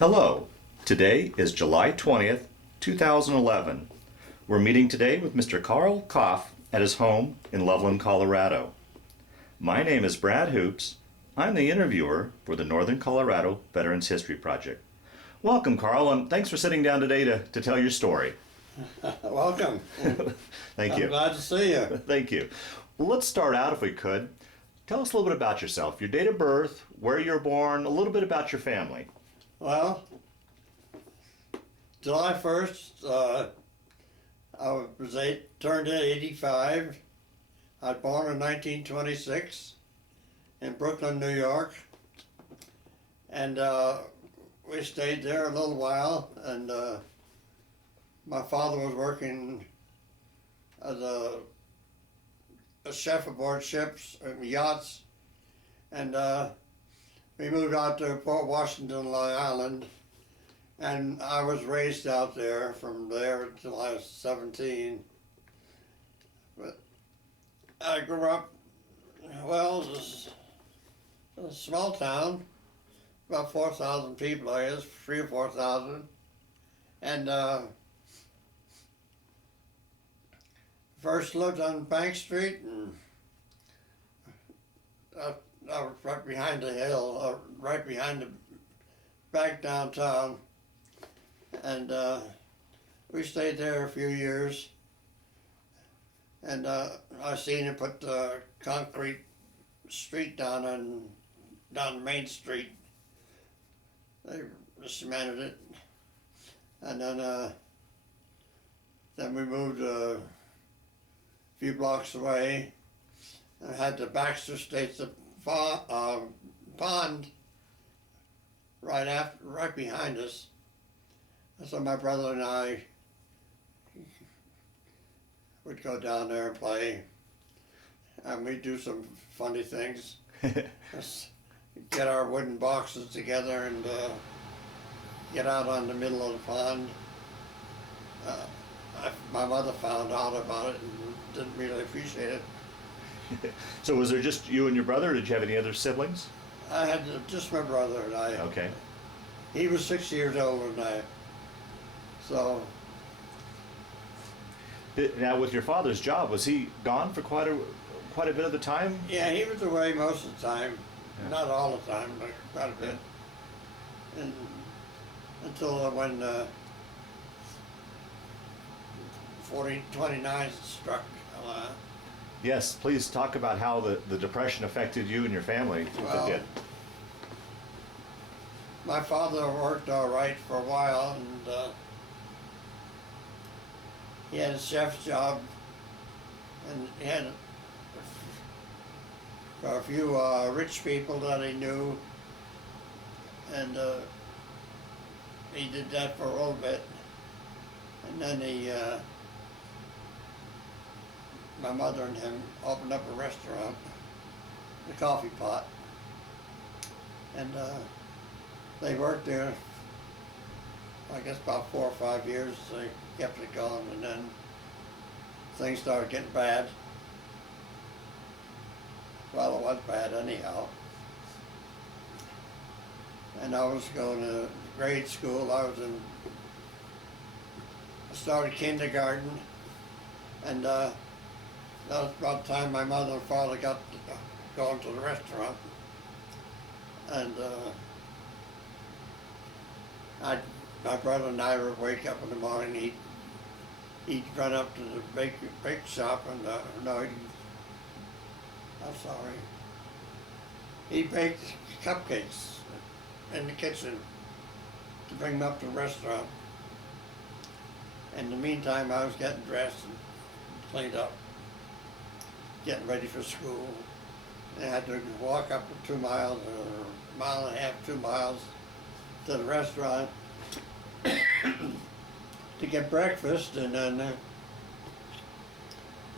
Hello, today is July 20th, 2011. We're meeting today with Mr. Carl Coff at his home in Loveland, Colorado. My name is Brad Hoops. I'm the interviewer for the Northern Colorado Veterans History Project. Welcome, Carl, and thanks for sitting down today to tell your story. Welcome. Thank you. I'm glad to see you. Thank you. Well, let's start out, if we could. Tell us a little bit about yourself, your date of birth, where you were born, a little bit about your family. Well, July 1st, I turned 85. I was born in 1926 in Brooklyn, New York. And we stayed there a little while, and my father was working as a chef aboard ships and yachts, and we moved out to Port Washington, Long Island, and I was raised out there from there until I was 17. But I grew up, well, it was a small town, about 4,000 people, I guess, 3,000 or 4,000, and first lived on Bank Street, and I was right behind the hill, right behind the back downtown, and we stayed there a few years, and I seen him put the concrete street down Main Street. They cemented it, and then we moved a few blocks away. I had the Baxter Estates pond right behind us. And so my brother and I would go down there and play, and we'd do some funny things. Just get our wooden boxes together and get out on the middle of the pond. My mother found out about it and didn't really appreciate it. So was there just you and your brother, or did you have any other siblings? I had just my brother and I. Okay. He was 6 years older than I. So. Now, with your father's job, was he gone for quite a bit of the time? Yeah, he was away most of the time. Yeah. Not all the time, but quite a bit. Yeah. And until when 29 struck. Yes, please talk about how the Depression affected you and your family. Well, it did. My father worked all right for a while, and he had a chef's job, and he had a few rich people that he knew, and he did that for a little bit, and then my mother and him opened up a restaurant, the Coffee Pot, and they worked there, I guess, about 4 or 5 years. They kept it going, and then things started getting bad. Well, it was bad anyhow. And I was going to grade school. I started kindergarten, and that was about the time my mother and father got going to the restaurant. And my brother and I would wake up in the morning, he'd run up to the bake shop, and he baked cupcakes in the kitchen to bring them up to the restaurant. In the meantime, I was getting dressed and cleaned up, getting ready for school. I had to walk up 2 miles, or a mile and a half, 2 miles to the restaurant to get breakfast, and then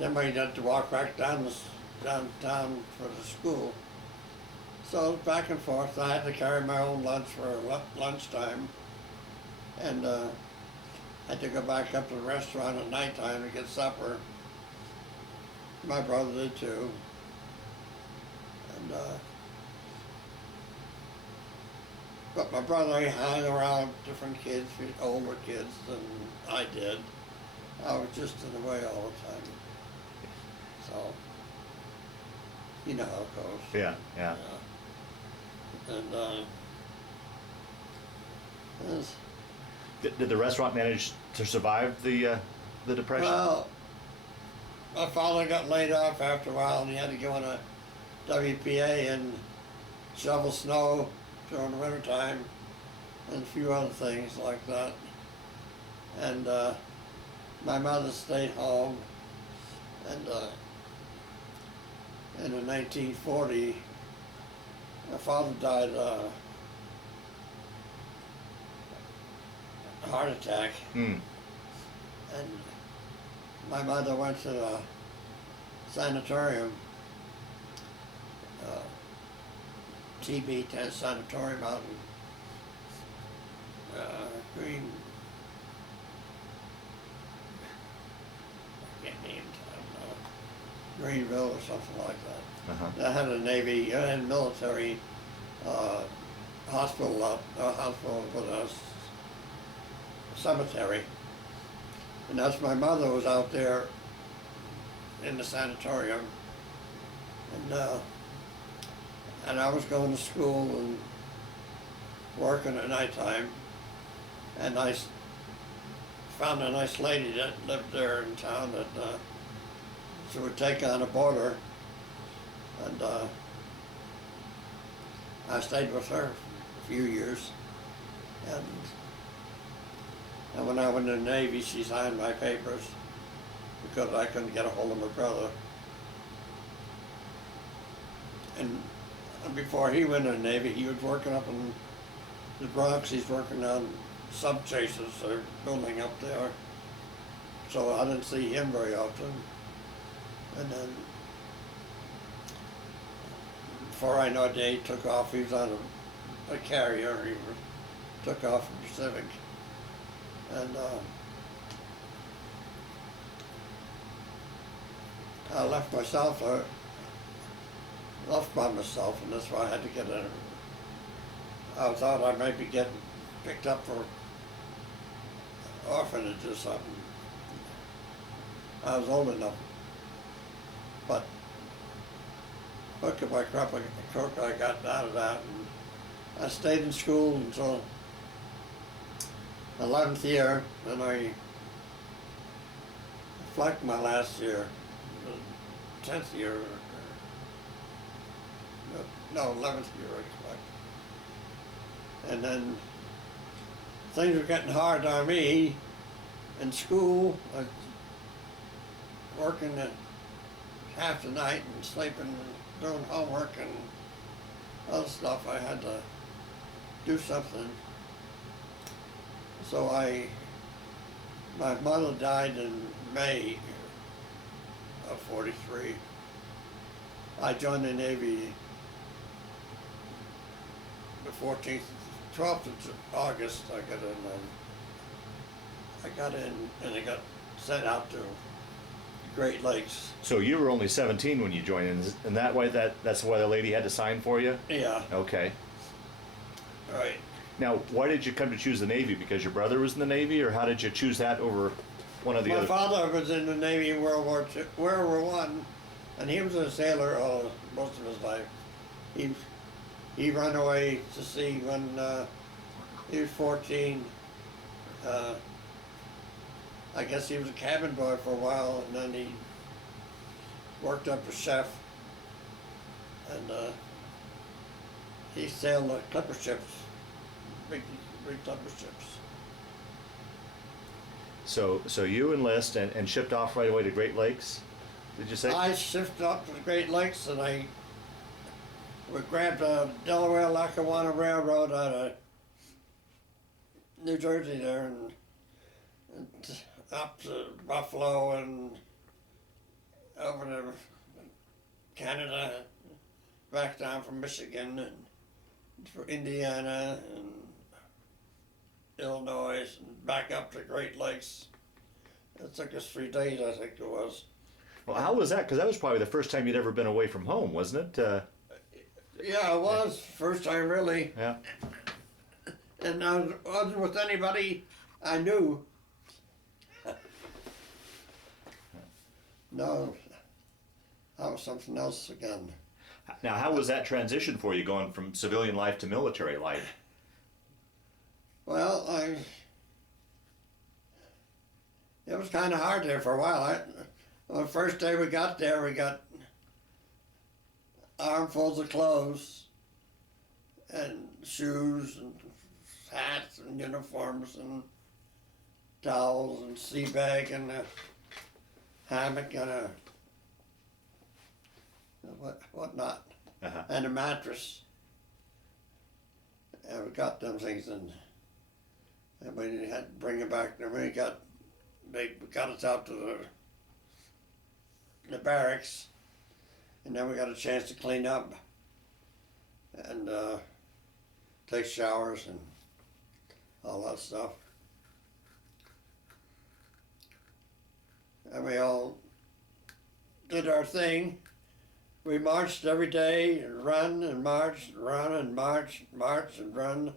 we'd have to walk back downtown for the school. So back and forth. I had to carry my own lunch for lunchtime, and had to go back up to the restaurant at nighttime to get supper. My brother did too. And But my brother, he hung around different kids, older kids than I did. I was just in the way all the time. So, you know how it goes. Yeah, yeah. And it's- Did the restaurant manage to survive the depression? well, my father got laid off after a while, and he had to go on a WPA and shovel snow during the wintertime, and a few other things like that. And my mother stayed home, and in 1940, my father died of a heart attack, Hmm. and my mother went to the sanatorium, TB test sanatorium out in Green. I can't name town. Greenville or something like that. Uh-huh. That had a Navy and military hospital out, hospital with a cemetery. And that's my mother was out there in the sanatorium. And I was going to school and working at nighttime. And I found a nice lady that lived there in town that she would take on a boarder. And I stayed with her a few years. And when I went in the Navy, she signed my papers because I couldn't get a hold of my brother. And before he went in the Navy, he was working up in the Bronx. He's working on sub chasers they're building up there. So I didn't see him very often. And then before I know it, he took off. He was on a carrier. He took off from Pacific. And I left by myself, and that's why I had to get in. I thought I might be getting picked up for orphanage or something. I was old enough. But hook by crook, I got out of that, and I stayed in school until 11th year, and I flunked my last year, 10th year, no, 11th year I flunked. And then things were getting hard on me in school. I was working half the night and sleeping and doing homework and other stuff. I had to do something. So my mother died in May of 43. I joined the Navy the 12th of August. I got in and I got sent out to Great Lakes. So you were only 17 when you joined, and that way that's why the lady had to sign for you? Yeah. Okay. Right. Now, why did you come to choose the Navy? Because your brother was in the Navy, or how did you choose that over one of the other? My father was in the Navy in World War I, and he was a sailor most of his life. He ran away to sea when he was 14. I guess he was a cabin boy for a while, and then he worked up as chef, and he sailed the clipper ships, big clipper ships. So you enlist and shipped off right away to Great Lakes, did you say? I shifted up to the Great Lakes, and we grabbed a Delaware Lackawanna Railroad out of New Jersey there, and up to Buffalo and over to Canada, back down from Michigan and for Indiana and Illinois, and back up to Great Lakes. It took us 3 days, I think it was. Well, how was that? Because that was probably the first time you'd ever been away from home, wasn't it? Yeah, it was. First time, really. Yeah. And I wasn't with anybody I knew. No, that was something else again. Now, how was that transition for you, going from civilian life to military life? Well, it was kind of hard there for a while. The first day we got there, we got armfuls of clothes and shoes and hats and uniforms and towels and sea bag and a hammock and a whatnot, Uh-huh. and a mattress. And we got them things and we had to bring it back. And they got us out to the barracks, and then we got a chance to clean up and take showers and all that stuff. And we all did our thing. We marched every day and run and marched, run and march, march and run.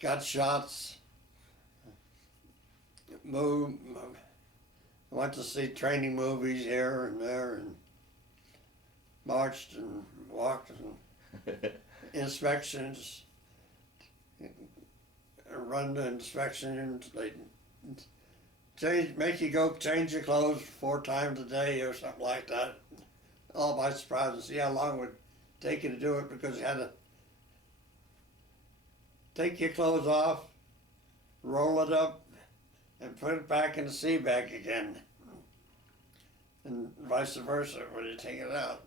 Got shots. Moved. Went to see training movies here and there and marched and walked and inspections. Run the inspections. They make you go change your clothes 4 times a day or something like that. All by surprise, and see how long it would take you to do it, because you had to take your clothes off, roll it up, and put it back in the sea bag again. And vice versa when you take it out.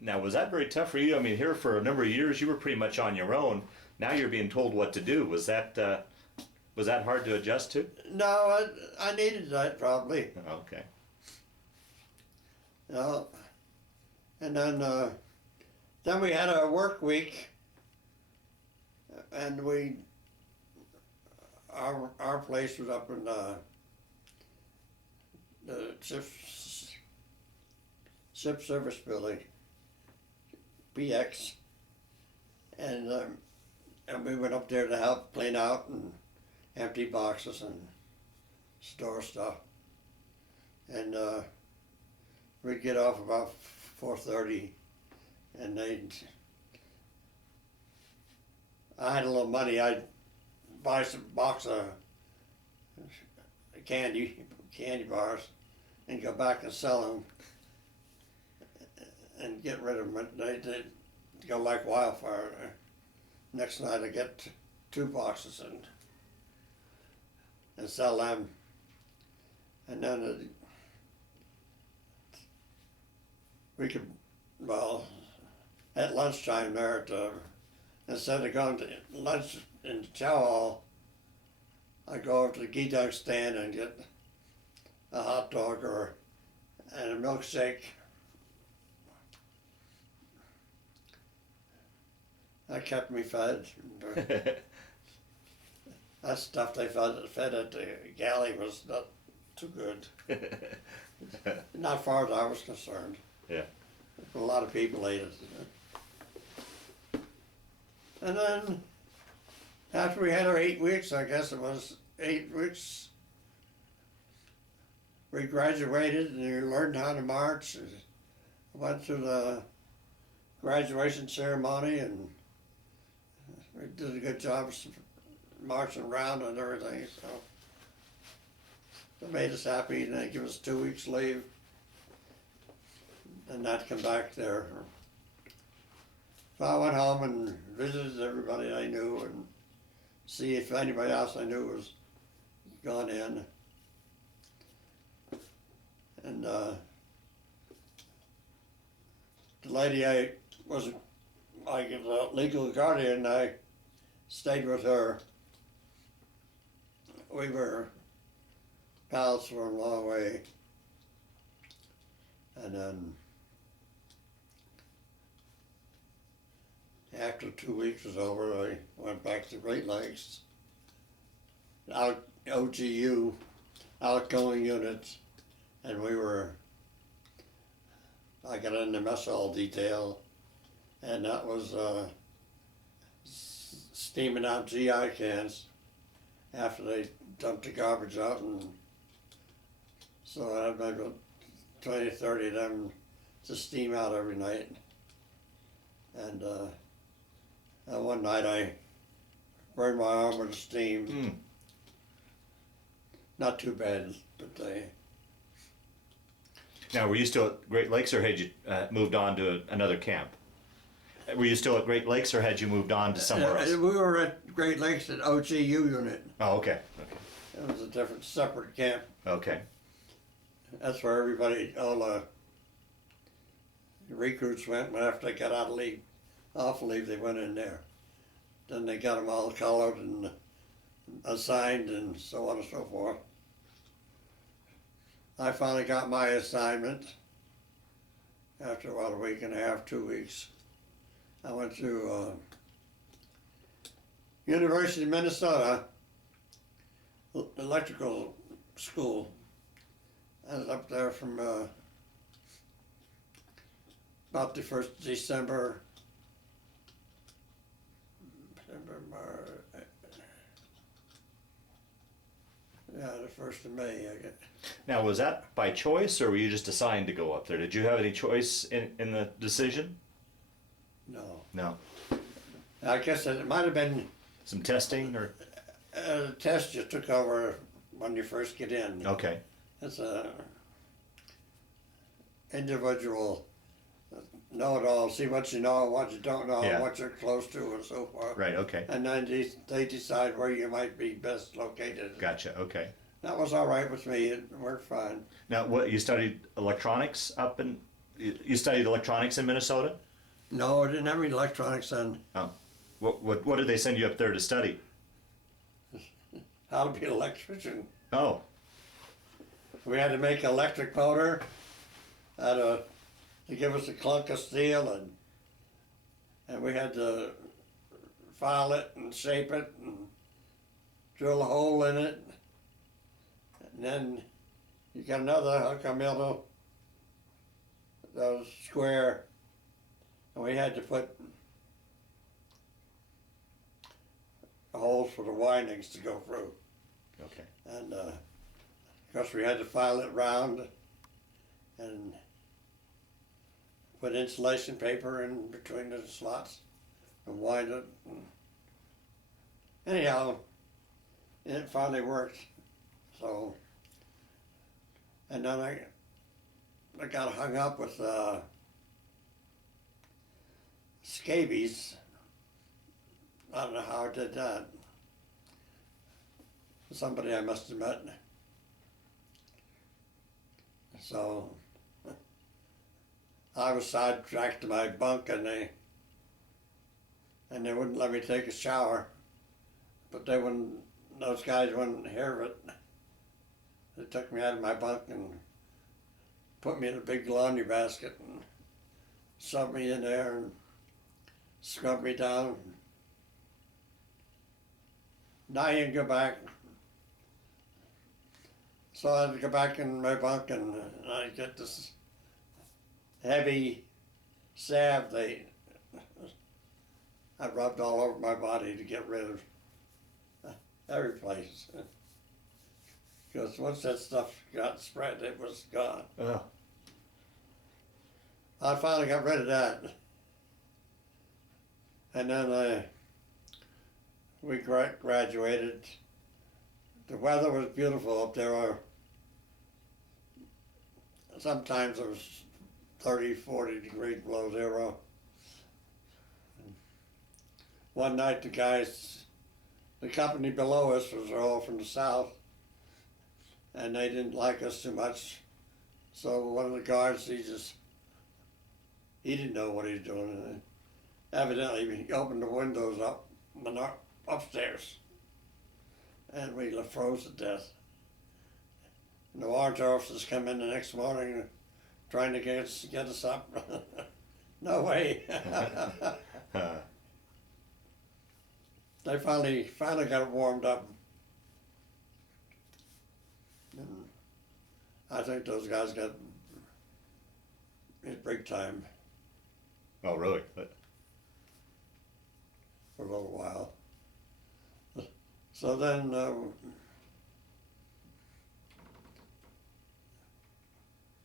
Now, was that very tough for you? I mean, here for a number of years, you were pretty much on your own. Now you're being told what to do. Was that hard to adjust to? No, I needed that probably. Okay. No. And then we had a work week, and our place was up in the ship service building, BX, and we went up there to help clean out and empty boxes and store stuff, and we'd get off about 4:30, and I had a little money. I'd buy some box of candy bars and go back and sell them and get rid of them. They'd go like wildfire. Next night I get 2 boxes and sell them. And then we could, well, at lunchtime there, instead of going to lunch in the chow hall, I go over to the geedog stand and get a hot dog and a milkshake. That kept me fed. That stuff they fed at the galley was not too good. Not far as I was concerned. Yeah. A lot of people ate it. And then, after we had our 8 weeks, I guess it was 8 weeks, we graduated and we learned how to march. And went to the graduation ceremony, and we did a good job marching around and everything. So they made us happy, and they give us 2 weeks leave and not come back there. So I went home and visited everybody I knew and see if anybody else I knew was gone in. And the lady I was like a legal guardian, I stayed with her. We were pals for a long way. And then after 2 weeks was over, I went back to Great Lakes, out OGU, outgoing units, and I got in the mess hall detail, and that was steaming out GI cans after they dumped the garbage out, and so I had maybe 20, 30 of them to steam out every night. And one night I burned my arm with steam. Not too bad, but Now, were you still at Great Lakes, or had you moved on to another camp? Were you still at Great Lakes, or had you moved on to somewhere else? we were at Great Lakes at OGU unit. Oh, okay. Okay. It was a different, separate camp. Okay. That's where everybody, all the recruits went after they got out of leave, off leave. They went in there. Then they got them all colored and assigned and so on and so forth. I finally got my assignment after about a week and a half, 2 weeks. I went to University of Minnesota electrical school. I was up there from about the 1st of December, the 1st of May, I guess. Now, was that by choice, or were you just assigned to go up there? Did you have any choice in the decision? No. No. I guess it might have been Some testing, or? a test you took over when you first get in. Okay. It's a individual know-it-all, see what you know, what you don't know, Yeah. what you're close to, and so forth. Right, okay. And then they decide where you might be best located. Gotcha, okay. That was all right with me. It worked fine. Now, what, you studied electronics up in, you studied electronics in Minnesota? No, I didn't have any electronics then. Oh. What did they send you up there to study? How to be an electrician. Oh, We had to make an electric motor. They give us a clunk of steel, and we had to file it and shape it and drill a hole in it. And then you got another hook a middle that was square, and we had to put holes for the windings to go through. okay. And of course we had to file it round and put insulation paper in between the slots and wind it. Anyhow, it finally worked. So, and then I got hung up with scabies. I don't know how I did that. Somebody I must have met. So I was sidetracked to my bunk, and they wouldn't let me take a shower. But those guys wouldn't hear of it. They took me out of my bunk and put me in a big laundry basket and shoved me in there and scrubbed me down. Now I didn't go back. So I had to go back in my bunk, and I get this heavy salve I rubbed all over my body to get rid of every place. Because once that stuff got spread, it was gone. Oh. I finally got rid of that. And then we graduated. The weather was beautiful up there. Sometimes it was 30, 40 degrees below zero. One night the company below us was all from the south, and they didn't like us too much. So one of the guards, he didn't know what he was doing. Evidently he opened the windows up upstairs, and we froze to death. And the warrant officers come in the next morning trying to get us up. No way. They finally got it warmed up. And I think those guys got it break time Oh, really? for a little while. So then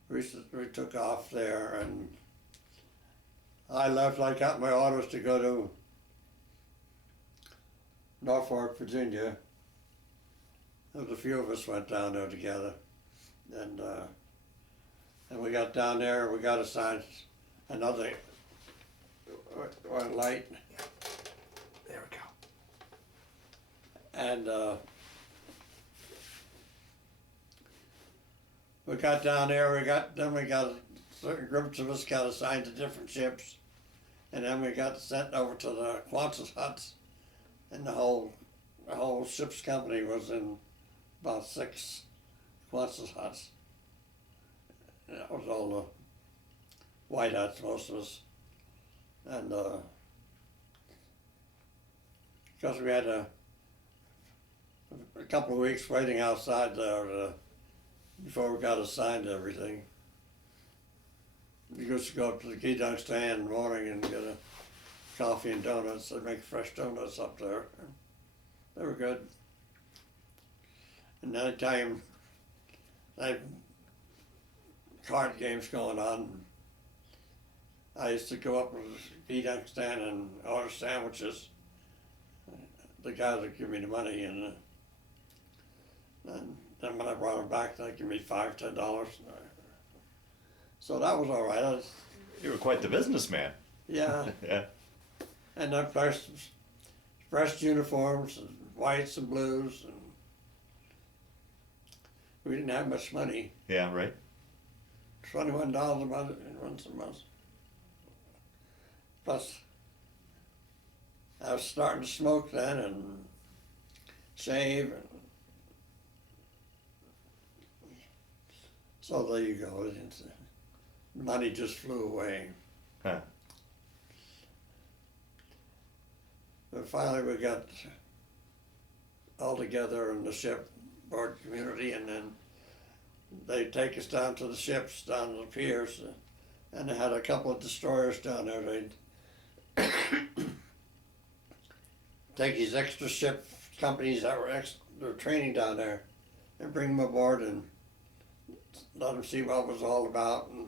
we took off there, and I left. I got my orders to go to Norfolk, Virginia. There was a few of us went down there together, and we got down there. We got assigned another light, There we go. and we got down there. We got certain groups of us got assigned to different ships, and then we got sent over to the Qantas huts, and the whole ship's company was in about 6 Qantas huts. And that was all the white huts, most of us, and because we had a couple of weeks waiting outside there before we got assigned to everything. We used to go up to the key dunk stand in the morning and get a coffee and donuts. They make fresh donuts up there. They were good. And any time they had card games going on, I used to go up to the key dunk stand and order sandwiches. The guys would give me the money, and then when I brought them back, they'd give me $5, $10. So that was all right. You were quite the businessman. Yeah. Yeah. And then fresh uniforms, and whites and blues, and we didn't have much money. Yeah, right. $21 a month once a month. Plus, I was starting to smoke then and shave, and so there you go. Money just flew away. Huh. But finally we got all together in the shipboard community, and then they take us down to the ships, down to the piers, and they had a couple of destroyers down there. They'd take these extra ship companies that were training down there and bring them aboard and let them see what it was all about and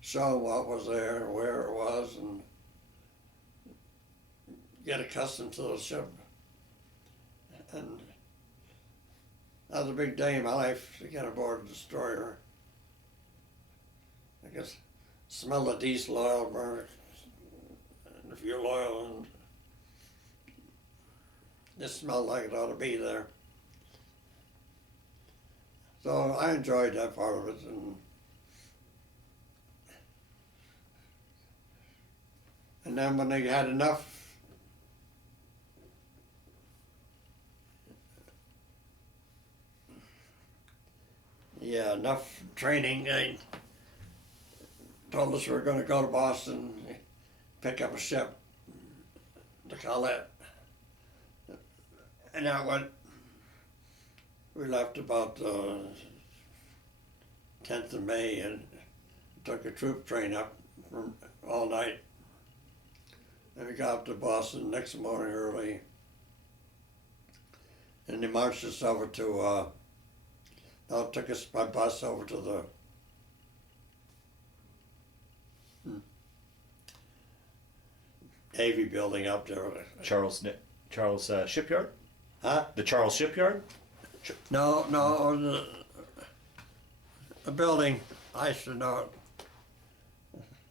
show them what was there and where it was, and get accustomed to the ship. And that was a big day in my life to get aboard a destroyer. I guess smell the diesel oil burn and the fuel oil, and just smelled like it ought to be there. So I enjoyed that part of it, and then when they had enough training, they told us we were going to go to Boston, pick up a ship, the Collett. And that went, we left about 10th of May and took a troop train up from all night. And we got up to Boston next morning early. And they marched us over to, took us by bus over to the Navy building up there. Charles Shipyard? Huh? The Charles Shipyard? No, the building, I should know it.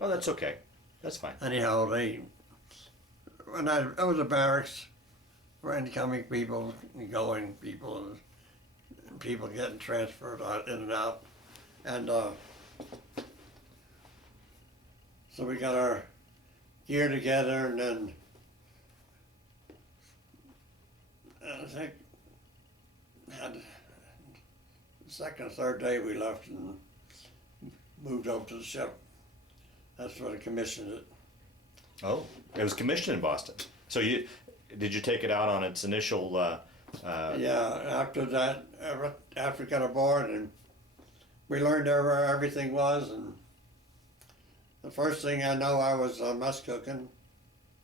Oh, that's okay. That's fine. Anyhow, it was a barracks for incoming people, and going people, and people getting transferred in and out. And so we got our gear together, and then I think had the second or third day we left and moved over to the ship. That's where they commissioned it. Oh, it was commissioned in Boston. So did you take it out on its initial? Yeah. After that, after we got aboard, and we learned where everything was, and the first thing I know, I was mess cooking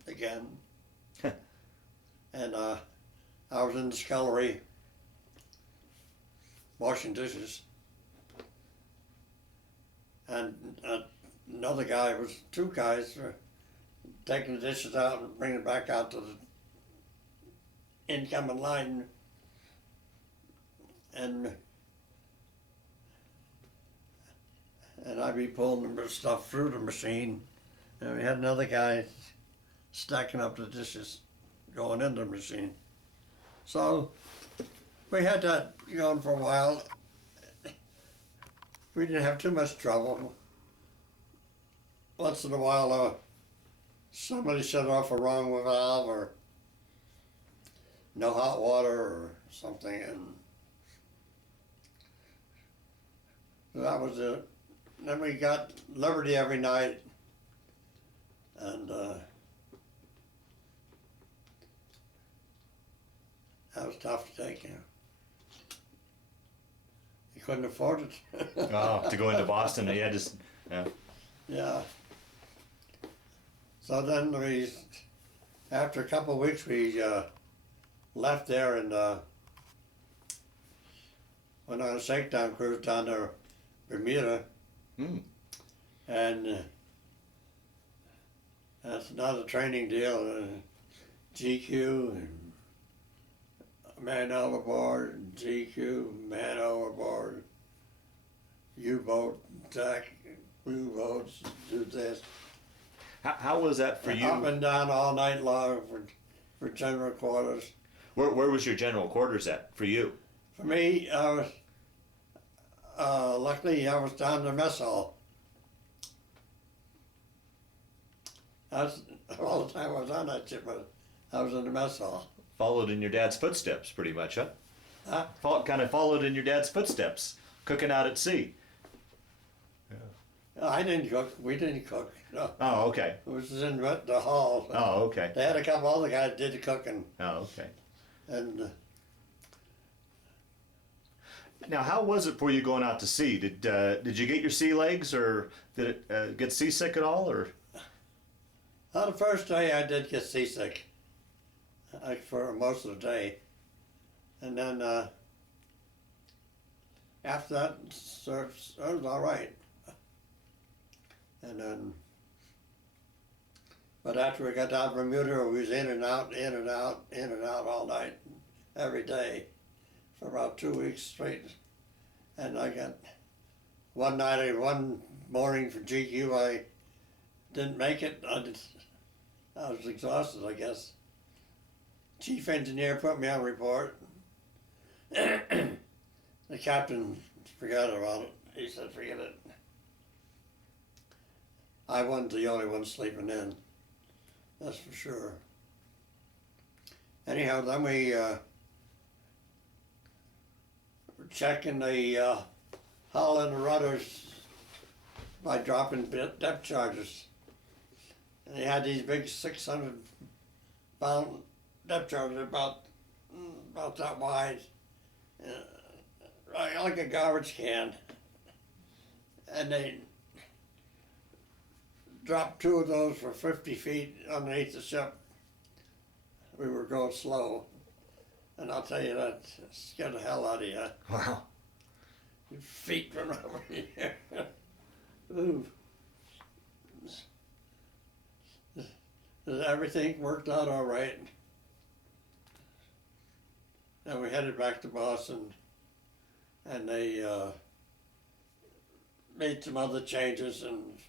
again, and I was in the scullery washing dishes, and another guy was, two guys were taking the dishes out and bringing it back out to the incoming line, and I'd be pulling the stuff through the machine, and we had another guy stacking up the dishes going in the machine. So we had that going for a while. We didn't have too much trouble. Once in a while, somebody shut off a wrong valve or no hot water or something, and that was it. Then we got Liberty every night, and that was tough to take, you know. You couldn't afford it. Oh, to go into Boston, yeah, just, yeah. Yeah. So then after a couple of weeks, we left there and went on a shakedown cruise down to Bermuda. Mm. And that's another training deal. GQ, and man overboard, GQ, man overboard, U-boat, attack, U-boats, do this. How was that for you? Up and down all night long for general quarters. Where was your general quarters at for you? For me, I was, luckily I was down in the mess hall. That's all the time I was on that ship, but I was in the mess hall. Followed in your dad's footsteps, pretty much, huh? Huh? Kind of followed in your dad's footsteps, cooking out at sea. I didn't cook. We didn't cook. No. Oh, okay. It was in the hall. Oh, okay. They had a couple other guys did the cooking. Oh, okay. And Now, how was it for you going out to sea? Did you get your sea legs, or did it get seasick at all, or? on the first day I did get seasick for most of the day. And then after that, it was all right. And then, but after we got down to Bermuda, we was in and out, in and out, in and out all night, every day, for about 2 weeks straight. And I got one morning for GQ, I didn't make it. I was exhausted, I guess. Chief engineer put me on report. The captain forgot about it. He said, forget it. I wasn't the only one sleeping in, that's for sure. Anyhow, then we were checking the hull and the rudders by dropping depth charges. And they had these big 600-pound depth charges about that wide, like a garbage can. And they dropped 2 of those for 50 feet underneath the ship. We were going slow, and I'll tell you, that scared the hell out of you. Wow. Your feet went over here. Ooh. Everything worked out all right. And we headed back to Boston, and they made some other changes and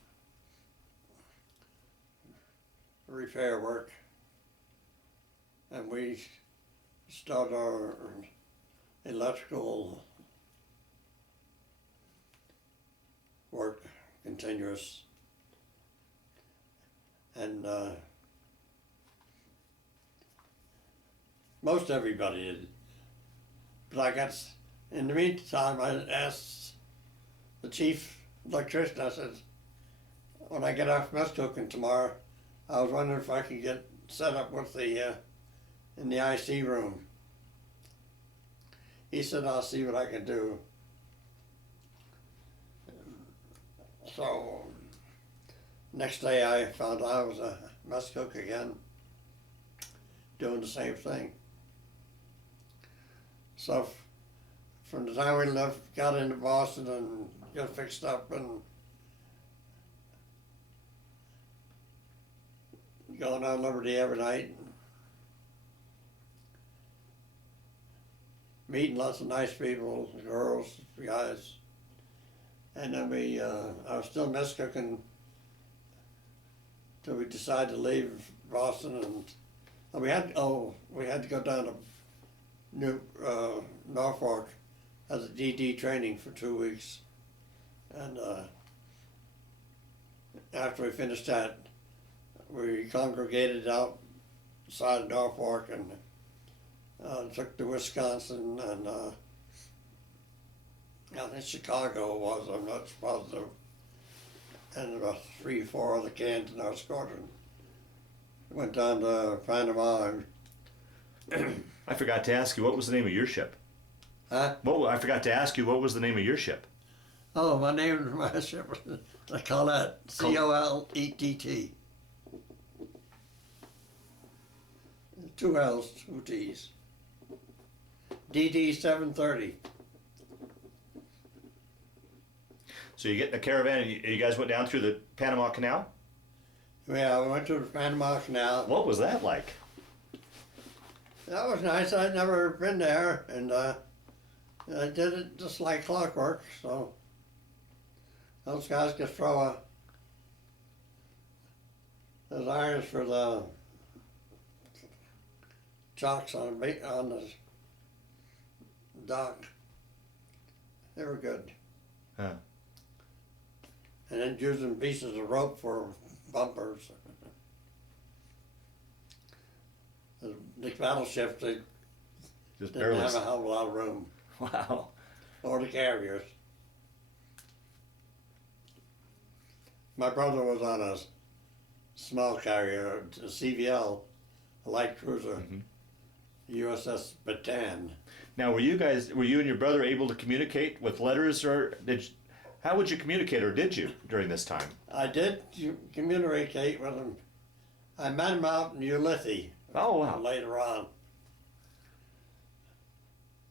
repair work, and we started our electrical work continuous, and most everybody did. But I got, in the meantime, I asked the chief electrician, I said, when I get off mess cooking tomorrow, I was wondering if I could get set up with the, in the IC room. He said, I'll see what I can do. So, next day I found I was a mess cook again, doing the same thing. So from the time we left, got into Boston and got fixed up and going on Liberty every night, meeting lots of nice people, girls, guys. And then I was still mess cooking till we decided to leave Boston, and we had to go down to Norfolk as a DD training for 2 weeks, and after we finished that, we congregated outside of Norfolk and took to Wisconsin and I think Chicago was, I'm not positive, and about 3 or 4 other cans in our squadron. Went down to Panama and I forgot to ask you, what was the name of your ship? huh? I forgot to ask you, what was the name of your ship? Oh, my name of my ship was the Collett, Colett. 2 L's, 2 T's. DD 730. So you get in a caravan and you guys went down through the Panama Canal? Yeah, we went to the Panama Canal. What was that like? That was nice. I'd never been there, and I did it just like clockwork. So those guys could throw those irons for the chocks on the dock. They were good. Huh. And then using pieces of rope for bumpers. The battleships, they Just didn't barely. have a hell of a lot of room, Wow. or the carriers. My brother was on a small carrier, a CVL, a light cruiser, USS Bataan. Now, were you and your brother able to communicate with letters, or how would you communicate, or did you during this time? I did communicate with him. I met him out in Ulithi. Oh, wow. Later on.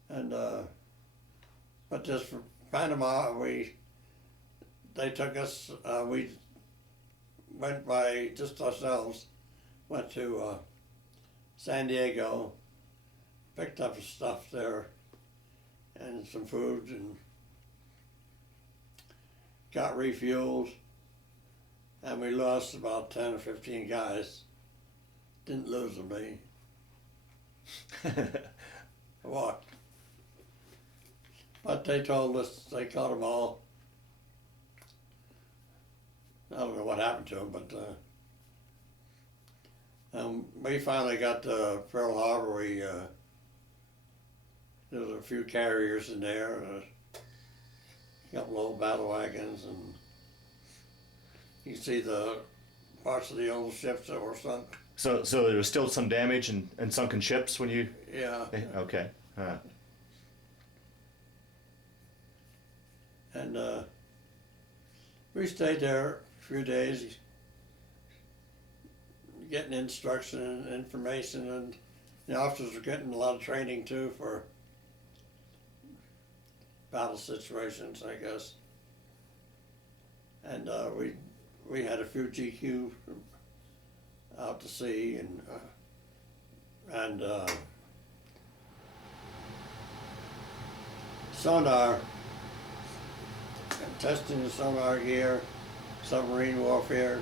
And but just for Panama, they took us. We went by just ourselves. Went to San Diego, picked up stuff there, and some food, and got refueled. And we lost about 10 or 15 guys. Didn't lose them, What? But they told us they caught them all. I don't know what happened to them, but we finally got to Pearl Harbor. There was a few carriers in there, a couple old battle wagons, and you can see the parts of the old ships that were sunk. So there was still some damage and sunken ships when you... Yeah. Okay. Huh. And we stayed there a few days, getting instruction and information, and the officers were getting a lot of training too for battle situations, I guess. And we had a few GQ out to sea, and sonar, and testing the sonar gear, submarine warfare.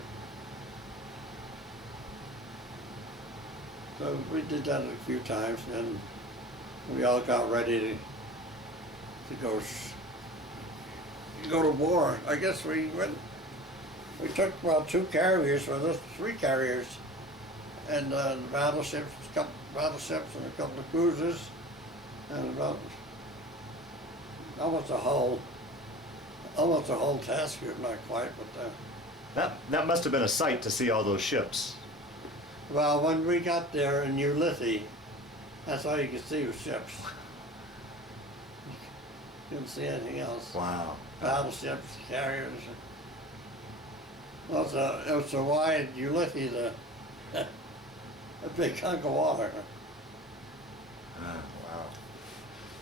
So we did that a few times, and we all got ready to go to war. I guess we took about 2 carriers with us, 3 carriers, and battleships, a couple battleships and a couple of cruisers, and about almost a whole task group, not quite, but That must have been a sight to see all those ships. well, when we got there in Ulithi, that's all you could see was ships. You couldn't see anything else. Wow. Battleships, carriers. Well, it was so wide, Ulithi, a big hunk of water. Wow.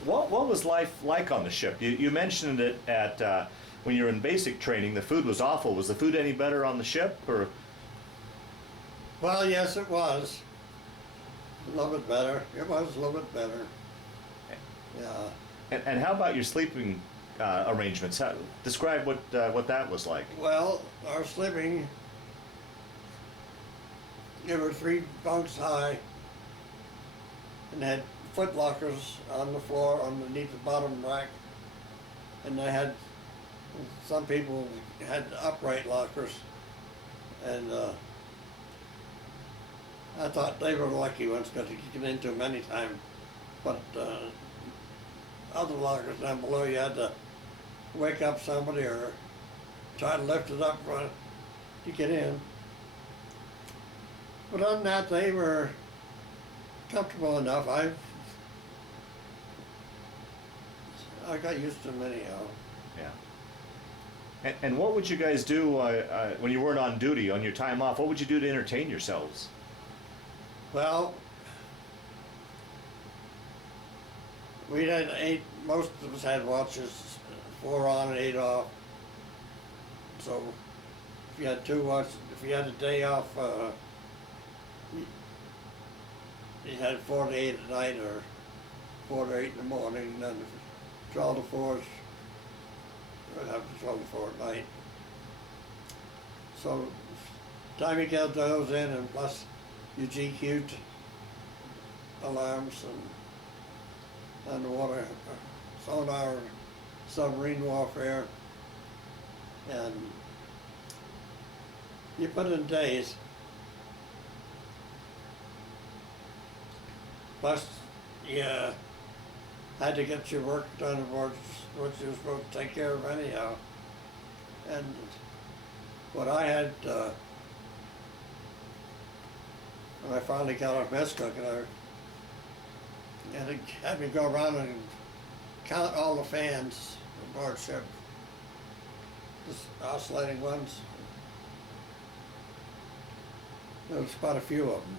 What was life like on the ship? You mentioned it at when you were in basic training. The food was awful. Was the food any better on the ship, or? Well, yes, it was. A little bit better. It was a little bit better. Yeah. And how about your sleeping arrangements? Describe what that was like. Well, our sleeping, there were 3 bunks high, and they had foot lockers on the floor underneath the bottom rack, and they had, some people had upright lockers, and I thought they were lucky ones because you could get into them anytime, but other lockers down below you had to wake up somebody or try to lift it up to get in. But other than that, they were comfortable enough. I got used to them anyhow. Yeah. And what would you guys do when you weren't on duty, on your time off? What would you do to entertain yourselves? Well, we had 8, most of us had watches, 4 on and 8 off. So if you had 2 watches, if you had a day off, you had 4 to 8 at night or 4 to 8 in the morning, and then 12 to 4, you'd have 12 to 4 at night. So time you get those in, and plus you GQ'd alarms and underwater sonar, submarine warfare, and you put in days. Plus, you had to get your work done aboard what you were supposed to take care of anyhow. And what I had, when I finally got off mess cooking, I had me go around and count all the fans aboard ship, just oscillating ones. There was quite a few of them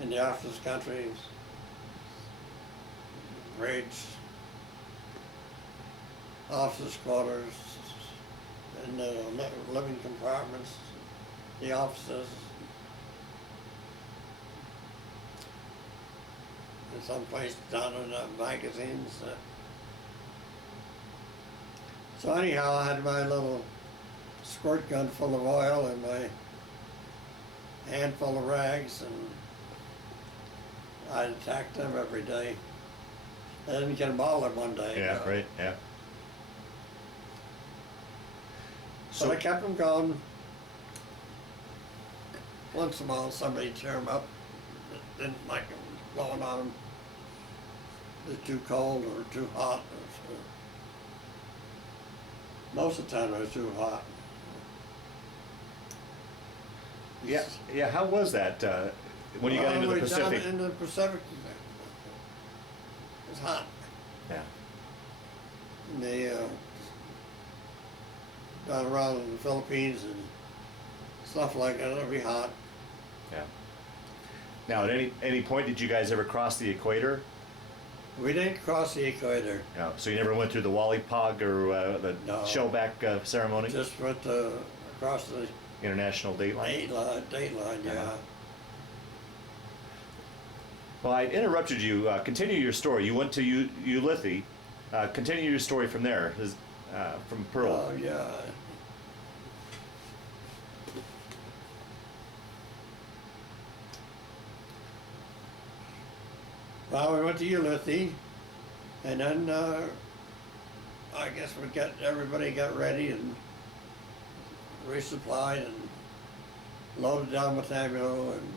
in the officers' countries, bridge, officers' quarters, in the living compartments, the offices. In some place down in the magazines. So anyhow, I had my little squirt gun full of oil and my handful of rags, and I'd attack them every day. I didn't get them all in one day. Yeah, right, yeah. So I kept them going. Once in a while, somebody tear them up. Didn't like them blowing on them. They're too cold or too hot. Most of the time, it was too hot. Yeah, yeah. How was that when you got into the Pacific? Down in the Pacific, it was hot. Yeah. And they down around in the Philippines and stuff like that, it'll be hot. Yeah. Now, at any point, did you guys ever cross the equator? We didn't cross the equator. No. So you never went through the Wally Pog or the No. shellback ceremony? Just went across the International date line? date line, yeah. Well, I interrupted you. Continue your story. You went to Ulithi. Continue your story from there, from Pearl. Oh, yeah. Well, we went to Ulithi, and then I guess everybody got ready and resupplied and loaded down with ammo, and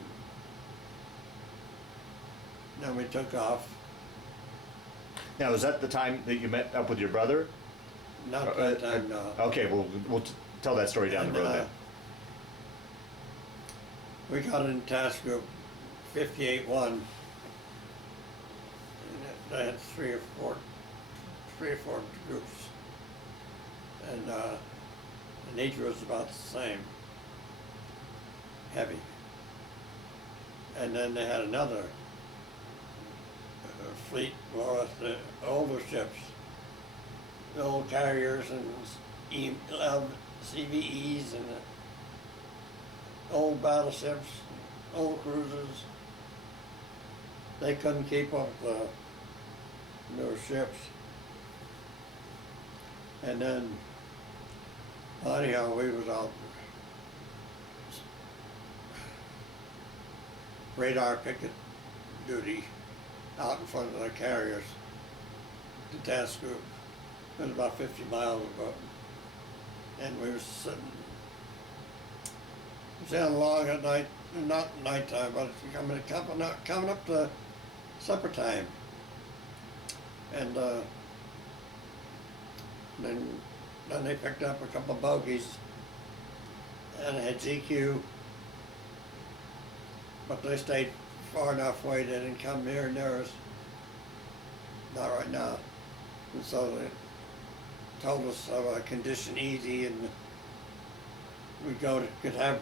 then we took off. Now, was that the time that you met up with your brother? Not that time, no. Okay, well, we'll tell that story down the road then. We got in task group 58-1. They had three or four groups, and each was about the same, heavy. And then they had another fleet was the older ships, the old carriers and CVEs and the old battleships, old cruisers. They couldn't keep up with the newer ships. And then, anyhow, we was out radar picket duty out in front of the carriers, the task group. It was about 50 miles above. And we were sailing along at night, not nighttime, but coming up to supper time. And then they picked up a couple of bogies and it had ZQ, but they stayed far enough away they didn't come near us. Not right now. And so they told us of a condition easy and we could have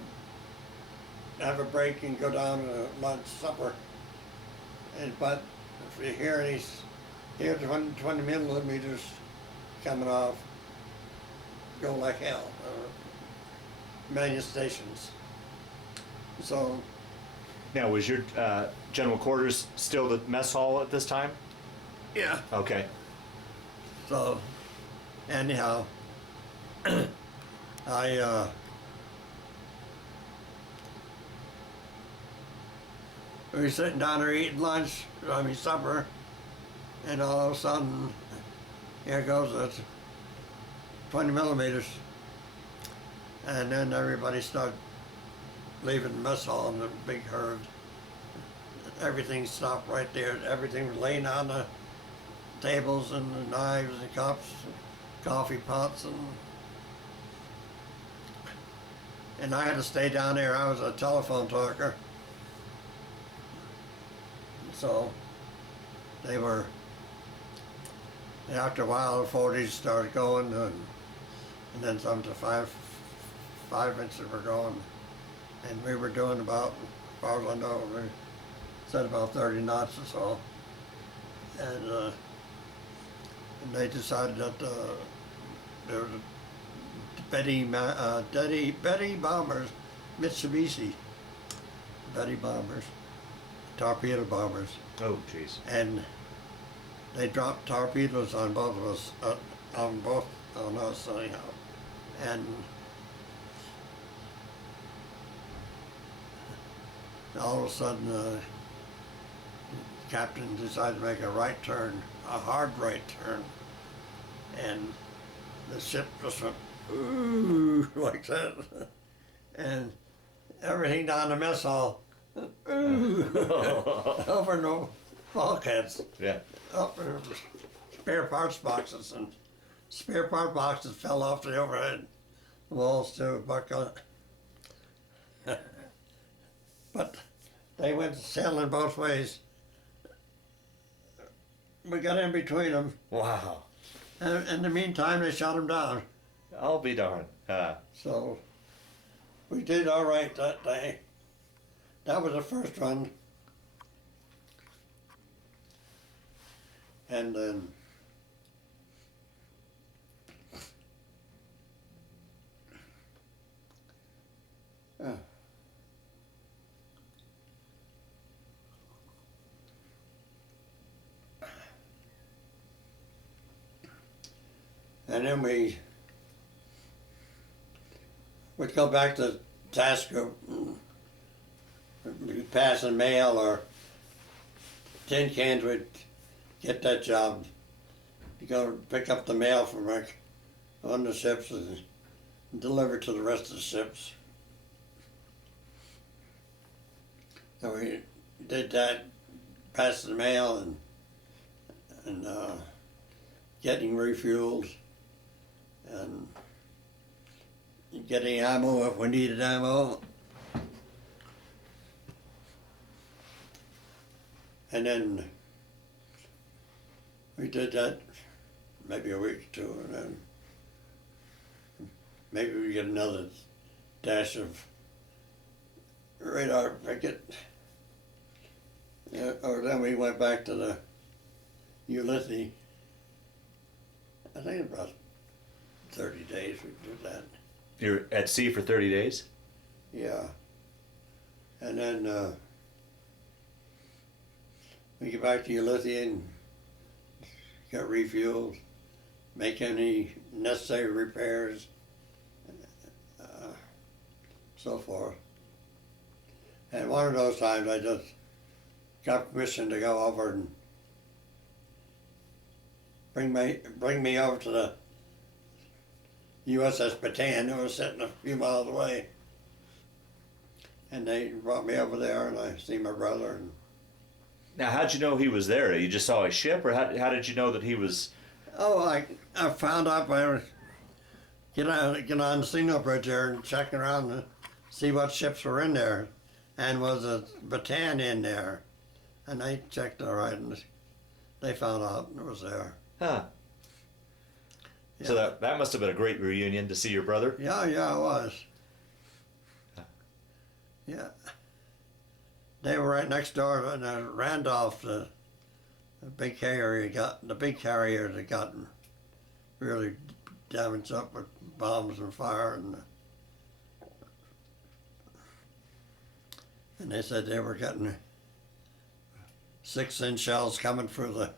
a break and go down to lunch, supper. But if you hear 20 millimeters coming off, go like hell, many stations. So. Now, was your general quarters still the mess hall at this time? Yeah. Okay. So, anyhow, we were sitting down there eating lunch, supper, and all of a sudden, here goes the 20 millimeters. And then everybody started leaving the mess hall in a big herd. Everything stopped right there. Everything was laying on the tables and the knives and cups, and coffee pots, and I had to stay down there. I was a telephone talker. So after a while, the 40s started going, and then some to five inches were going. And we were doing about, as far as I know, we said about 30 knots or so. And they decided that there was Betty bombers, Mitsubishi Betty bombers, torpedo bombers. Oh, jeez. And they dropped torpedoes on both of us, on us anyhow. And all of a sudden, the captain decided to make a right turn, a hard right turn, and the ship just went, ooh, like that. And everything down the mess hall, ooh, over no bulkheads. Yeah. Up in spare parts boxes, and spare part boxes fell off the overhead walls too, but they went sailing both ways. We got in between them. Wow. And in the meantime, they shot them down. I'll be darned. So we did all right that day. That was the first run. And then we'd go back to task group, we'd pass in mail or tin cans, we'd get that job. You go pick up the mail from on the ships and deliver to the rest of the ships. So we did that, passed the mail and getting refueled and getting ammo if we needed ammo. And then we did that maybe a week or two, and then maybe we get another dash of radar picket. Or then we went back to the Ulysses. I think about 30 days we did that. You're at sea for 30 days? Yeah. And then we get back to Ulysses and get refueled, make any necessary repairs, so forth. And one of those times I just got permission to go over and bring me over to the USS Bataan that was sitting a few miles away. And they brought me over there and I see my brother. And Now, how'd you know he was there? You just saw his ship, or how did you know that he was? oh, I found out by get on the signal bridge there and checking around to see what ships were in there. And was a Bataan in there. And they checked all right and they found out it was there. Huh. Yeah. So that must have been a great reunion to see your brother. Yeah, it was. Yeah. They were right next door to Randolph, the big carrier that got really damaged up with bombs and fire, and they said they were getting 6-inch shells coming through the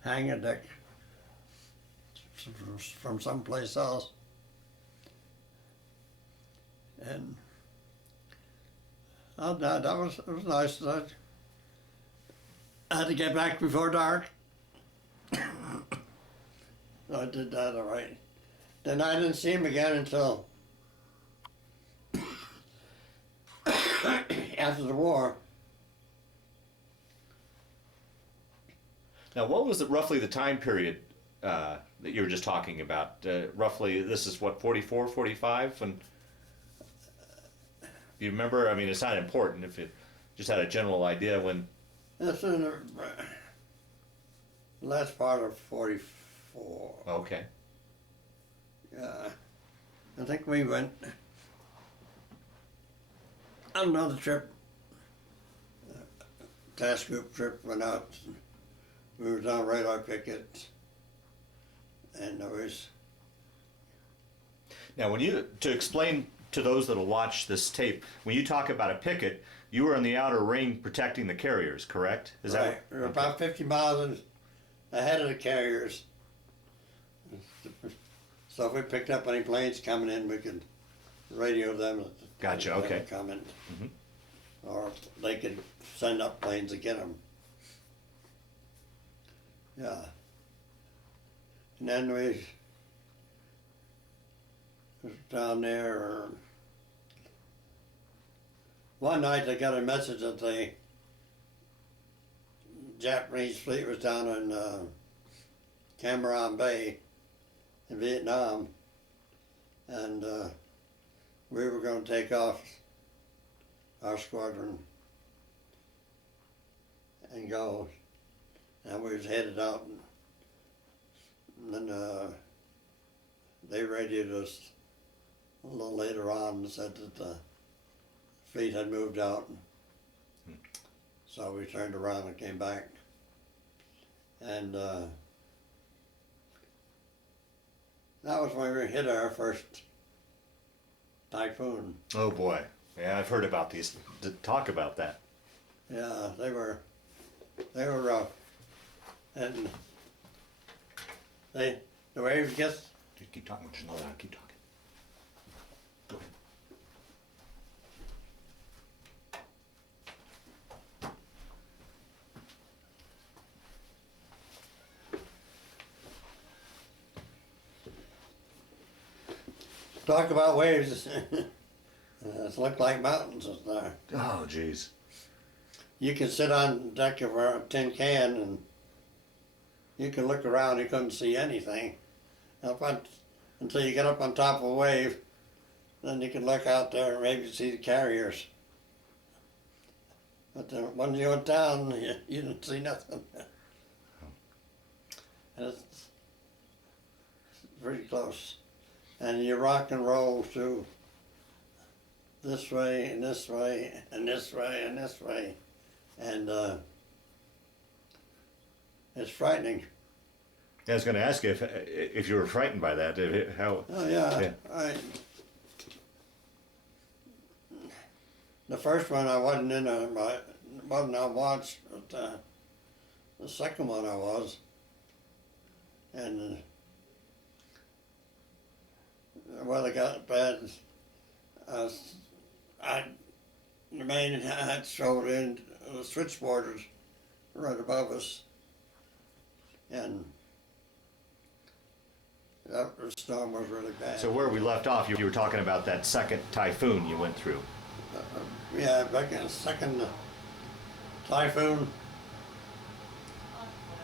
hangar deck from someplace else. And it was nice. I had to get back before dark. So I did that all right. Then I didn't see him again until after the war. Now, what was roughly the time period that you were just talking about? Roughly, this is what, 44, 45? And do you remember? I mean, it's not important if you just had a general idea when. That's in the last part of 44. Okay. Yeah. I think we went on another trip. Task group trip went out. We were down radar pickets. And there was. Now, to explain to those that will watch this tape, when you talk about a picket, you were in the outer ring protecting the carriers, correct? Is Right. We were about 50 miles ahead of the carriers. So if we picked up any planes coming in, we could radio them. Gotcha, they okay. were coming. Mhm. Or they could send up planes to get them. Yeah. And then we was down there. One night they got a message that the Japanese fleet was down in Cameron Bay in Vietnam, and we were going to take off our squadron and go, and we was headed out, and then they radioed us a little later on and said that the fleet had moved out. So we turned around and came back. And that was when we hit our first typhoon. Oh boy. Yeah, I've heard about these. Talk about that. Yeah, they were rough. And the waves just. Just keep talking. Just slow down. Keep talking. Go ahead. Talk about waves. It looked like mountains up there. Oh, jeez. You could sit on the deck of a tin can and you could look around, you couldn't see anything. Until you get up on top of a wave, then you can look out there and maybe see the carriers. But then when you went down, you didn't see nothing. And it's pretty close. And you rock and roll through this way and this way and this way and this way. And It's frightening. I was going to ask you if you were frightened by that. How? Oh yeah. Yeah. The first one I wasn't in wasn't on watch, but the second one I was, and the weather got bad. The main hatch showed in the switchboard was right above us, and the storm was really bad. So where we left off, you were talking about that second typhoon you went through. Yeah, back in the second typhoon.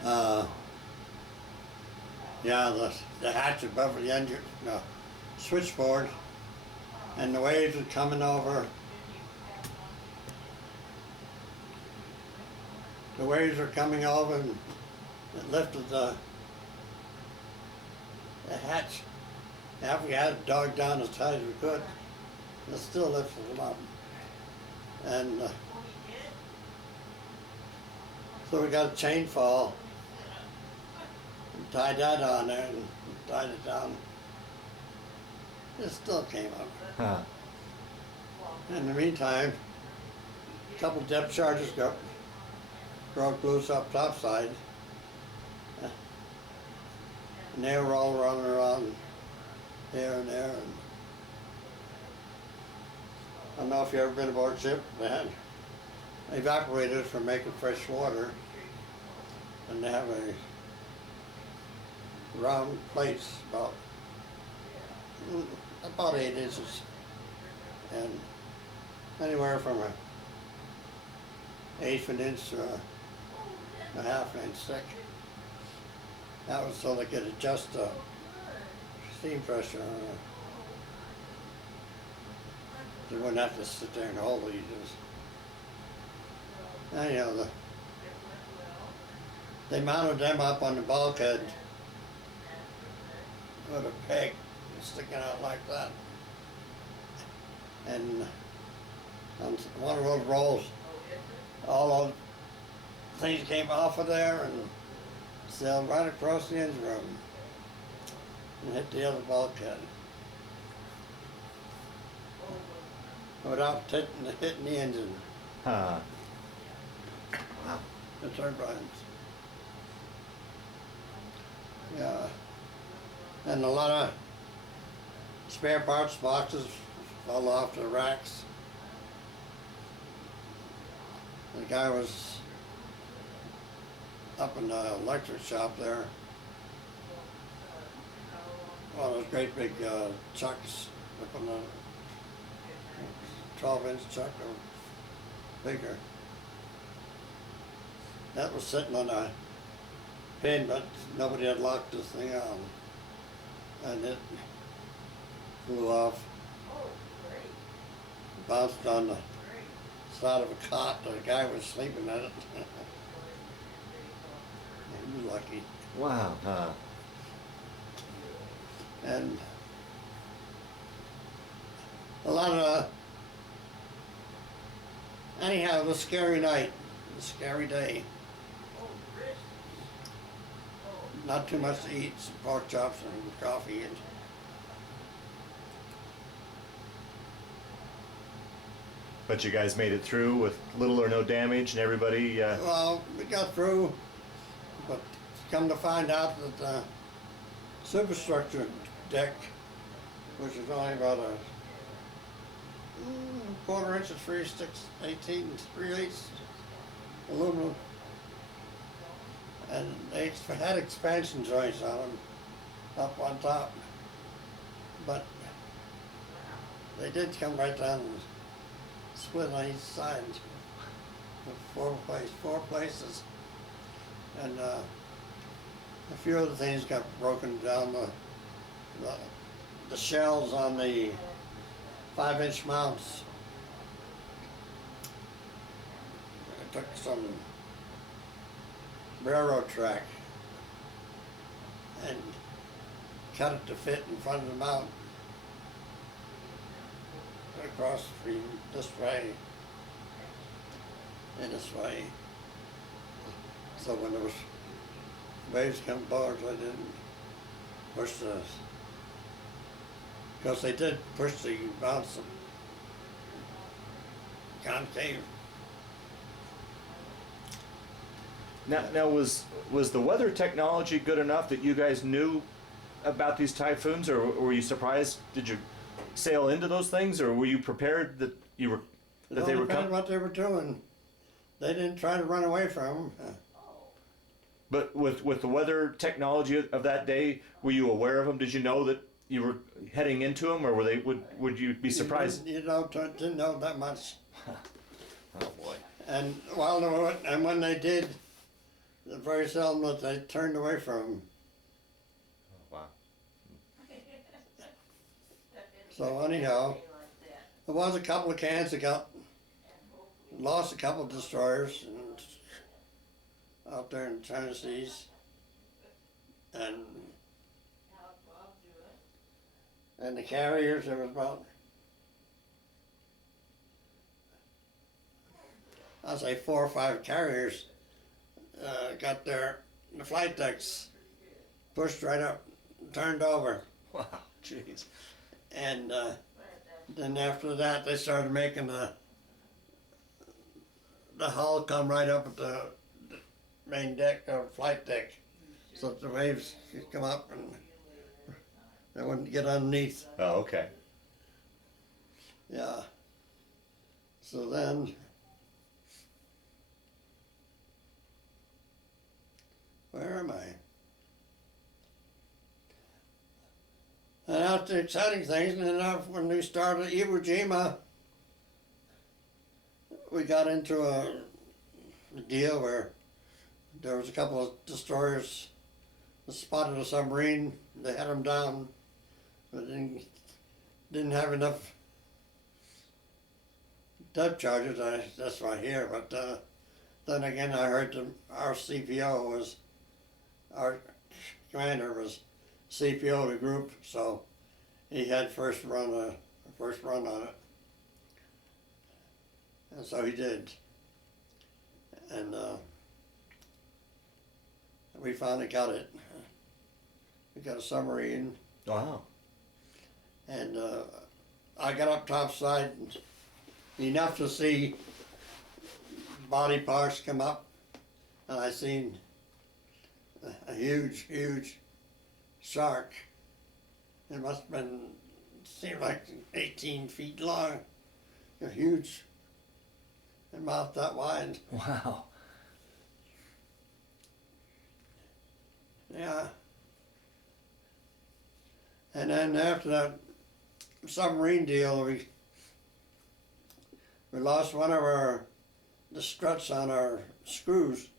Yeah, the hatch above the engine, switchboard, and the waves were coming over. The waves were coming over, and it lifted the hatch. After we had it dug down as tight as we could, it still lifted them up. And so we got a chain fall and tied that on there and tied it down. It still came up. Huh. In the meantime, a couple depth charges broke loose up topside. And they were all running around here and there. And I don't know if you've ever been aboard a ship. They had evaporators for making fresh water, and they have a round plates about 8 inches, and anywhere from an 1/8 of an inch to a 1/2 inch thick. That was so they could adjust the steam pressure on it. You wouldn't have to sit there and hold it. You just, anyhow, they mounted them up on the bulkhead with a peg sticking out like that. And on one of those rolls, all those things came off of there and sailed right across the engine room and hit the other bulkhead without hitting the engine, Huh. Wow. the turbines. Yeah. And a lot of spare parts boxes fell off the racks. The guy was up in the electric shop there. One of those great big chucks up in the 12-inch chuck or bigger. That was sitting on a pin, but nobody had locked this thing on. And it flew off, bounced on the side of a cot. The guy was sleeping in it. He was lucky. Wow. Huh. And a lot of, anyhow, it was a scary night, a scary day. Not too much to eat, some pork chops and coffee. And But you guys made it through with little or no damage, and everybody. well, we got through, but come to find out that the superstructure deck, which is only about a 1/4 inch of 3/18 3/8 aluminum, and they had expansion joints on them up on top, but they did come right down and split on each side, four places, and a few other things got broken down. The shells on the 5-inch mounts. I took some railroad track and cut it to fit in front of the mount. Across from this way and this way. So when there was waves come aboard, so I didn't push the, because they did push the bounce of concave. Now was the weather technology good enough that you guys knew about these typhoons, or were you surprised? Did you sail into those things, or were you prepared that they were coming? What they were doing. They didn't try to run away from them. But with the weather technology of that day, were you aware of them? Did you know that you were heading into them, or would you be surprised? You didn't know that much. Oh boy! And when they did, very seldom that they turned away from them. Oh, wow. So anyhow, there was a couple of cans that lost a couple of destroyers out there in Tennessee's, and the carriers, there was about, I'd say 4 or 5 carriers got the flight decks pushed right up, turned over. Wow, jeez. And then after that, they started making the hull come right up at the main deck or flight deck, so that the waves could come up and they wouldn't get underneath. Oh, okay. Yeah. So then, where am I? And after the exciting things, and then when we started Iwo Jima, we got into a deal where there was a couple of destroyers that spotted a submarine. They had them down, but didn't have enough depth charges. That's right here. But then again, I heard our CPO was, our commander was CPO of the group, so he had first run on it, and so he did. And we finally got it. We got a submarine. Wow. And I got up topside enough to see body parts come up, and I seen a huge shark. It must have been, seemed like 18 feet long, huge, and mouth that wide. Wow. Yeah. And then after that submarine deal, we lost one of the struts on our screws.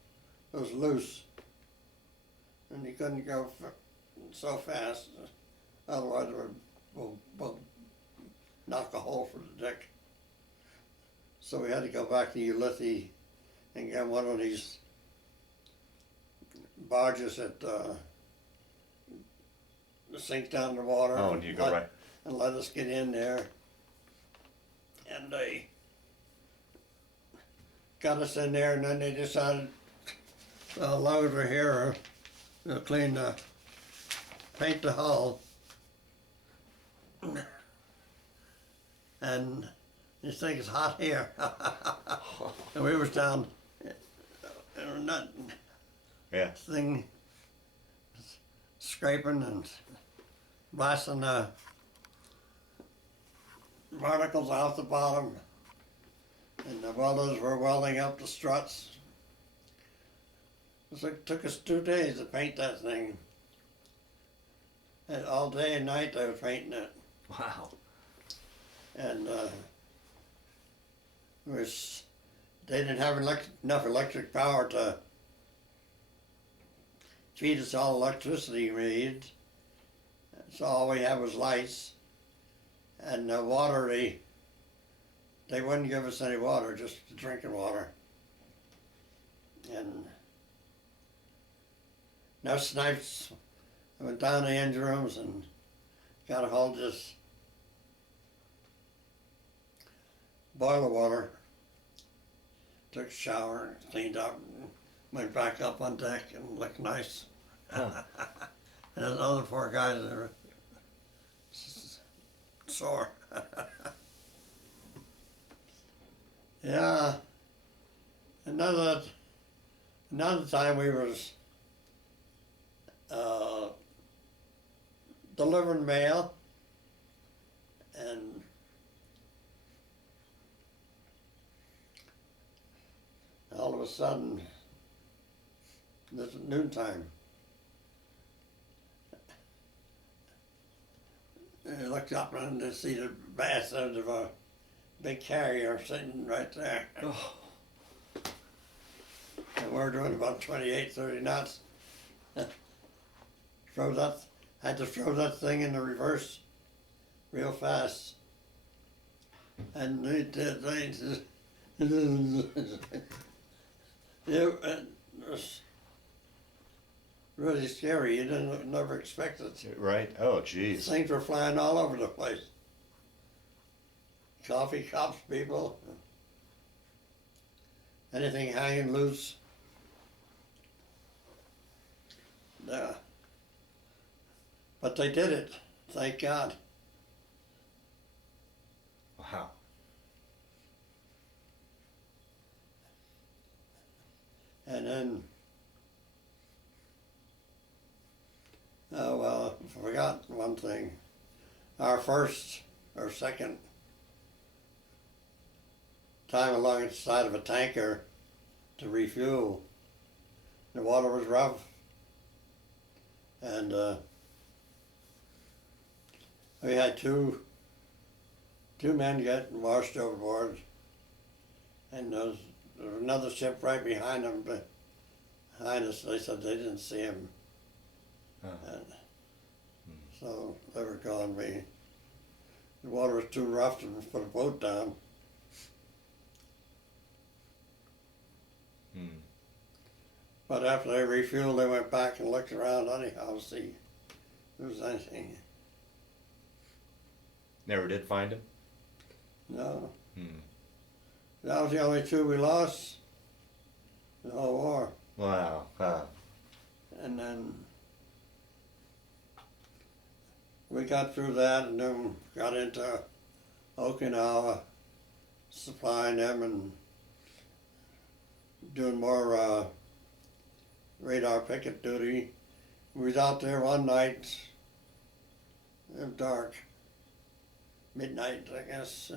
It was loose, and you couldn't go so fast. Otherwise, it would knock a hole for the deck. So we had to go back to Ulithi and get one of these barges that sink down the water. Oh, and you go right. And let us get in there. And they got us in there, and then they decided, well, long as we're here, they'll paint the hull. And this thing is hot here. And we was down, Yeah. thing scraping and blasting the barnacles off the bottom, and the welders were welding up the struts. It took us 2 days to paint that thing. And all day and night they were painting it. Wow. And they didn't have enough electric power to feed us all electricity we needed. So all we had was lights. And water, they wouldn't give us any water, just drinking water. And no snipes. I went down the engine rooms and got a hold of this boiler water. Took a shower, cleaned up, and went back up on deck and looked nice. Huh. And the other four guys that were sore. Yeah. Another time we was delivering mail, and all of a sudden, this is noontime. I looked up and I see the bastard of a big carrier sitting right there. Oh. And we're doing about 28, 30 knots. Had to throw that thing in the reverse real fast. And it was really scary. You never expect it. Right. Oh, geez. Things were flying all over the place. Coffee cups, people. Anything hanging loose. Yeah. But they did it, thank God. Wow. And then, oh well, I forgot one thing. Our first or second time along the side of a tanker to refuel, the water was rough, and we had two men getting washed overboard, and there was another ship right behind them. Behind us, they said they didn't see him, and so they were gone. The water was too rough to put a boat down. But after they refueled, they went back and looked around anyhow to see if there was anything. Never did find him? No. That was the only two we lost in the whole war. Wow. Huh. And then we got through that and then got into Okinawa, supplying them and doing more radar picket duty. We was out there one night, it was dark, midnight I guess,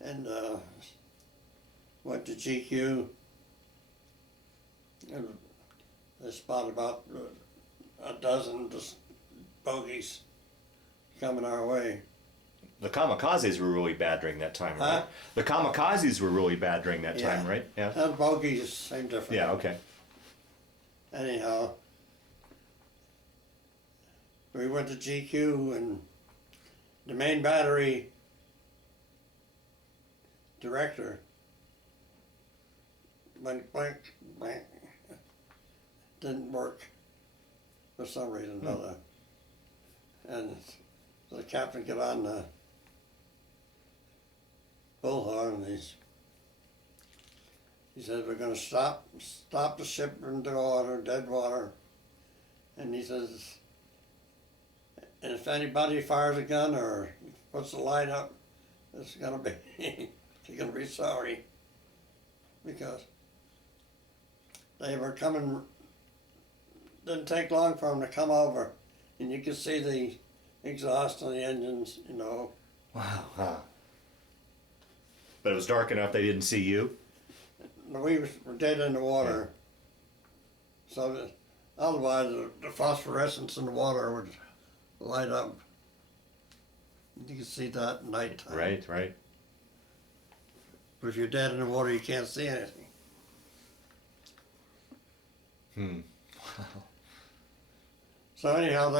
and went to GQ, and they spotted about a dozen bogeys coming our way. The kamikazes were really bad during that time, right? Huh? The kamikazes were really bad during that time, right? Yeah. And bogeys, same difference. Yeah, okay. Anyhow, we went to GQ and the main battery director went blank, blank, didn't work for some reason or other. And so the captain got on the bullhorn and he said, we're going to stop the ship into water, dead water. And he says, and if anybody fires a gun or puts the light up, it's going to be, you're going to be sorry. Because they were coming, didn't take long for them to come over. And you could see the exhaust on the engines, you know. Wow. Huh. But it was dark enough they didn't see you? We were dead in the water. Yeah. So otherwise the phosphorescence in the water would light up. You can see that at nighttime. Right, right. But if you're dead in the water, you can't see anything. Wow. So anyhow,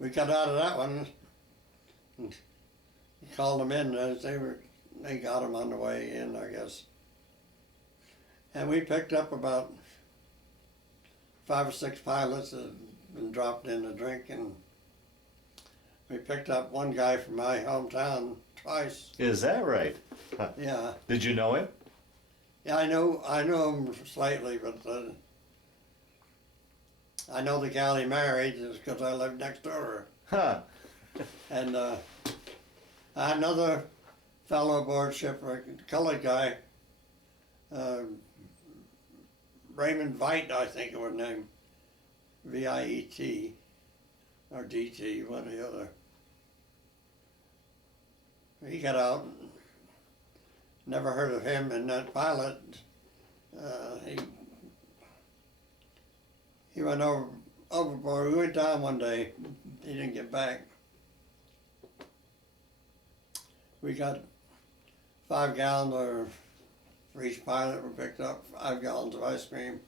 we got out of that one. And called them in. They got them on the way in, I guess. And we picked up about 5 or 6 pilots that had been dropped in to drink, and we picked up one guy from my hometown twice. Is that right? Huh. Yeah. Did you know him? Yeah, I know him slightly, but I know the gal he married just because I lived next door to her. Huh. And I had another fellow aboard ship, a colored guy, Raymond Veit, I think it was named, V-I-E-T, or D-T, one or the other. He got out, and never heard of him, and that pilot, he went overboard. We went down one day, he didn't get back. We got 5 gallons or for each pilot. We picked up 5 gallons of ice cream.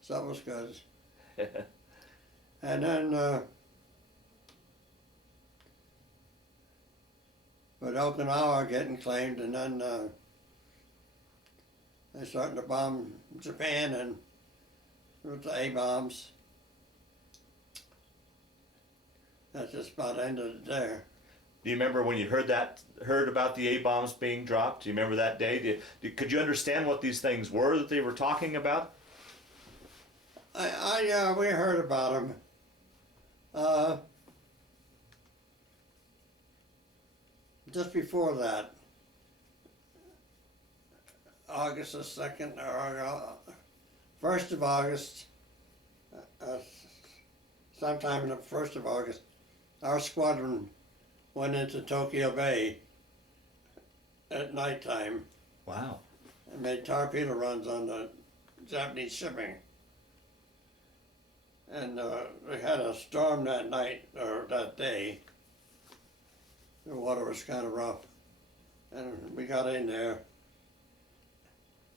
So that was good. And then with Okinawa getting claimed, and then they started to bomb Japan and with the A-bombs. That just about ended there. Do you remember when you heard about the A-bombs being dropped? Do you remember that day? Could you understand what these things were that they were talking about? We heard about them. Just before that, August the 2nd, or 1st of August, sometime in the 1st of August, our squadron went into Tokyo Bay at nighttime. Wow. And made torpedo runs on the Japanese shipping. And we had a storm that night, or that day. The water was kind of rough. And we got in there,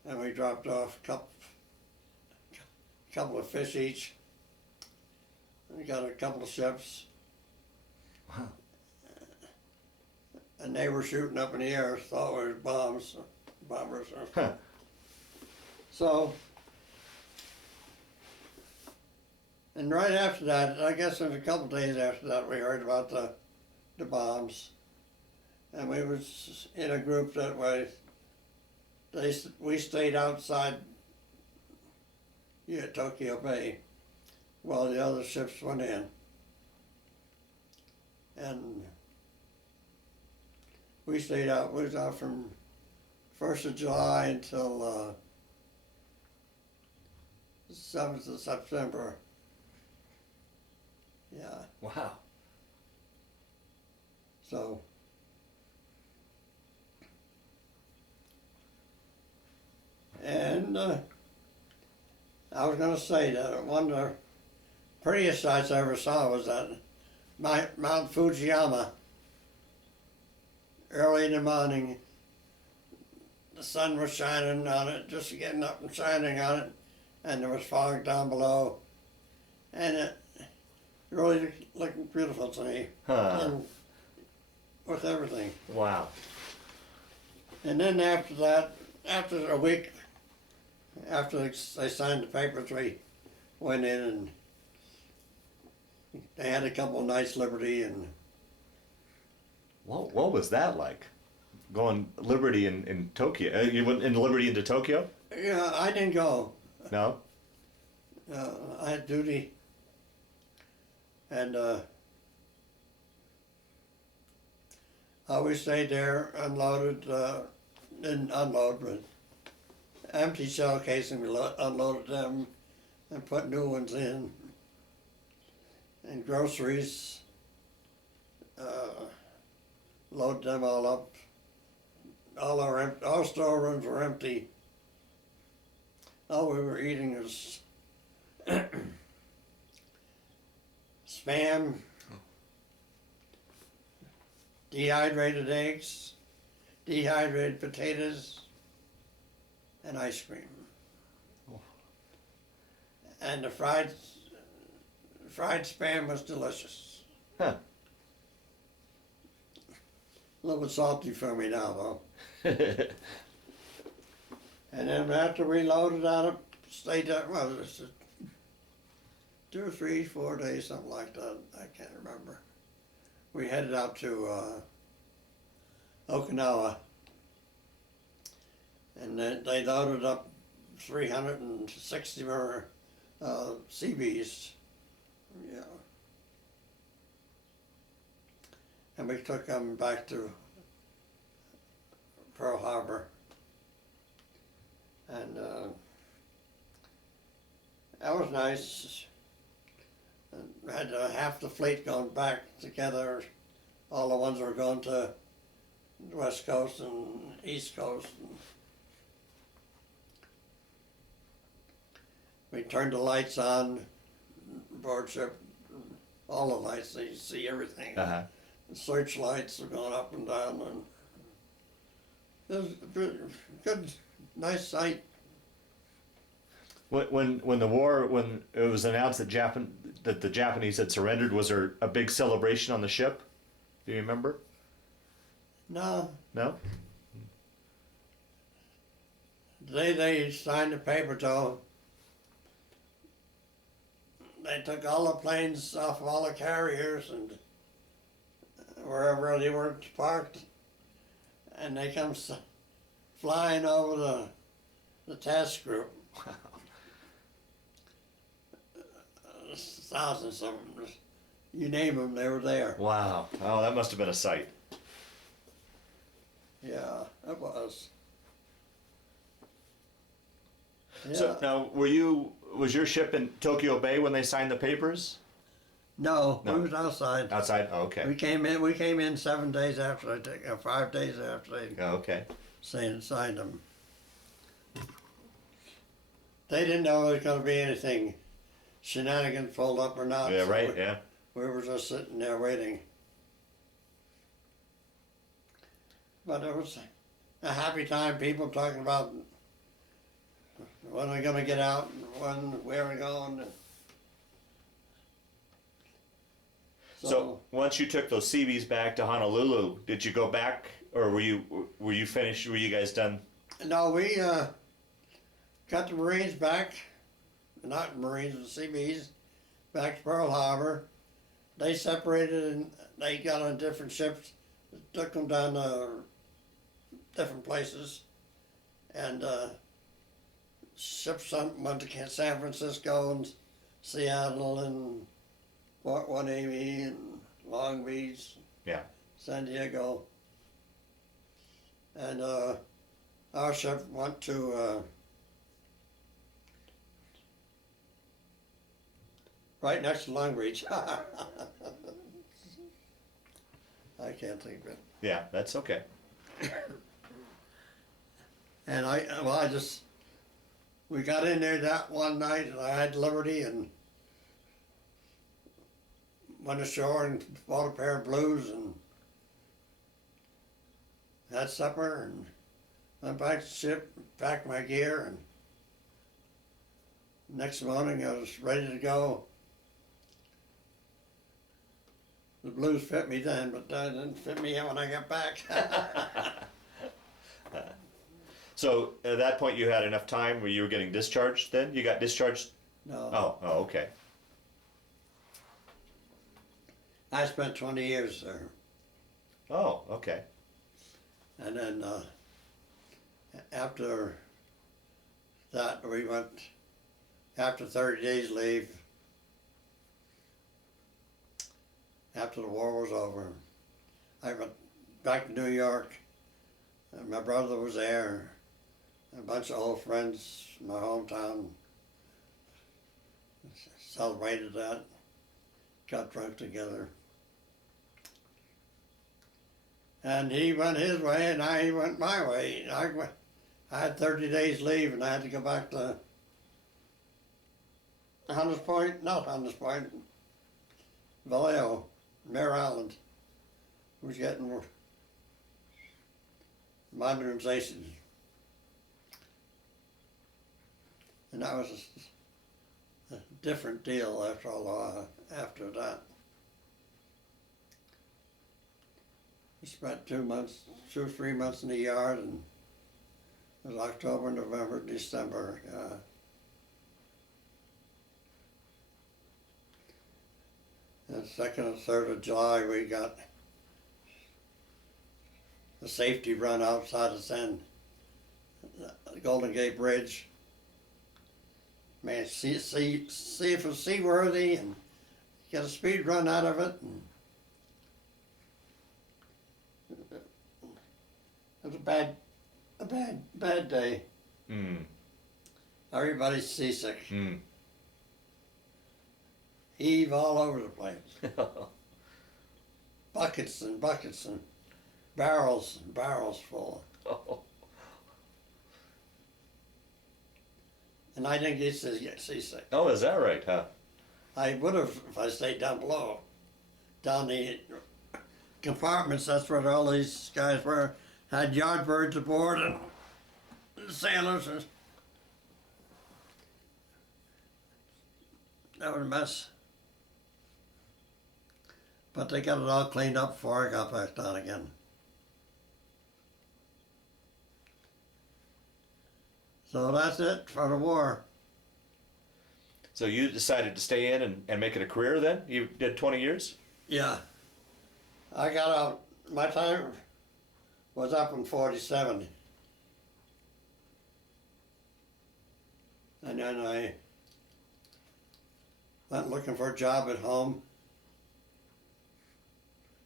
and we dropped off a couple of fish each. We got a couple of ships. Wow. And they were shooting up in the air, thought we were bombers. Huh. So, and right after that, I guess it was a couple of days after that, we heard about the bombs. And we was in a group that way. We stayed outside Tokyo Bay while the other ships went in. And we stayed out. We was out from 1st of July until 7th of September. Yeah. Wow. So. And I was going to say that one of the prettiest sights I ever saw was that Mount Fujiyama. Early in the morning, the sun was shining on it, just getting up and shining on it, and there was fog down below, and it really looked beautiful to me. Huh. And with everything. Wow. And then after that, after a week, after they signed the papers, we went in and they had a couple of nights liberty. And What was that like? Going Liberty in Tokyo? You went in Liberty into Tokyo? yeah, I didn't go. No? I had duty, and we stayed there, unloaded, didn't unload, but empty shell casing, we unloaded them and put new ones in, and groceries, loaded them all up. All our storerooms were empty. All we were eating was spam, dehydrated eggs, dehydrated potatoes, and ice cream. Oh. And the fried spam was delicious. Huh. A little bit salty for me now, though. And then after we loaded on it, stayed there, well, it was 2 or 3, 4 days, something like that. I can't remember. We headed out to Okinawa, and then they loaded up 360 more Seabees. Yeah. And we took them back to Pearl Harbor. And that was nice. And had half the fleet going back together. All the ones were going to the West Coast and East Coast. We turned the lights on, board ship, all the lights, so you see everything. Uh-huh. The searchlights were going up and down, and it was a good, nice sight. When it was announced that the Japanese had surrendered, was there a big celebration on the ship? Do you remember? No, No? the day they signed the paper, though, they took all the planes off of all the carriers and wherever they were parked, and they come flying over the task group. Thousands of them. You name them, they were there. Wow. Oh, that must have been a sight. Yeah, it was. Yeah. So now, was your ship in Tokyo Bay when they signed the papers? No, No. we was outside. Outside? Oh, okay. We came in 7 days after they 5 days after they Oh, okay. signed them. They didn't know there was going to be anything shenanigans pulled up or not. Yeah, so right, yeah. We were just sitting there waiting. But it was a happy time, people talking about when we're going to get out and where we're going. So once you took those Seabees back to Honolulu, did you go back, or were you finished? Were you guys done? No, we got the Marines back, not Marines, the Seabees, back to Pearl Harbor. They separated and they got on different ships, took them down to different places, and ships went to San Francisco and Seattle and Fort Hueneme and Long Beach, Yeah. San Diego, and our ship went to right next to Long Beach. I can't think of it. Yeah, that's okay. And we got in there that one night, and I had liberty and went ashore and bought a pair of blues and had supper and went back to the ship, packed my gear, and next morning I was ready to go. The blues fit me then, but they didn't fit me when I got back. So at that point, you had enough time where you were getting discharged. Then you got discharged. No. Oh, okay. I spent 20 years there. Oh, okay. And then after that, we went, after 30 days leave, after the war was over, I went back to New York, and my brother was there, a bunch of old friends from my hometown celebrated that, got drunk together. And he went his way and I went my way. I had 30 days leave and I had to go back to Hunters Point, not Hunters Point, Vallejo, Mare Island. Was getting modernization. And that was a different deal after that. We spent 2 or 3 months in the yard, and it was October, November, December. And 2nd and 3rd of July, we got the safety run outside of the Golden Gate Bridge. Man, see if it's seaworthy and get a speed run out of it. And it was a bad day. Mm. Everybody's seasick. Mm. Heave all over the place. Buckets and buckets and barrels full. And I didn't get seasick. Oh, is that right, huh? I would have if I stayed down below. Down the compartments, that's where all these guys were. Had yardbirds aboard and sailors. And that was a mess. But they got it all cleaned up before I got back down again. So that's it for the war. So you decided to stay in and make it a career then? You did 20 years? Yeah. I got out, my time was up in 47. And then I went looking for a job at home,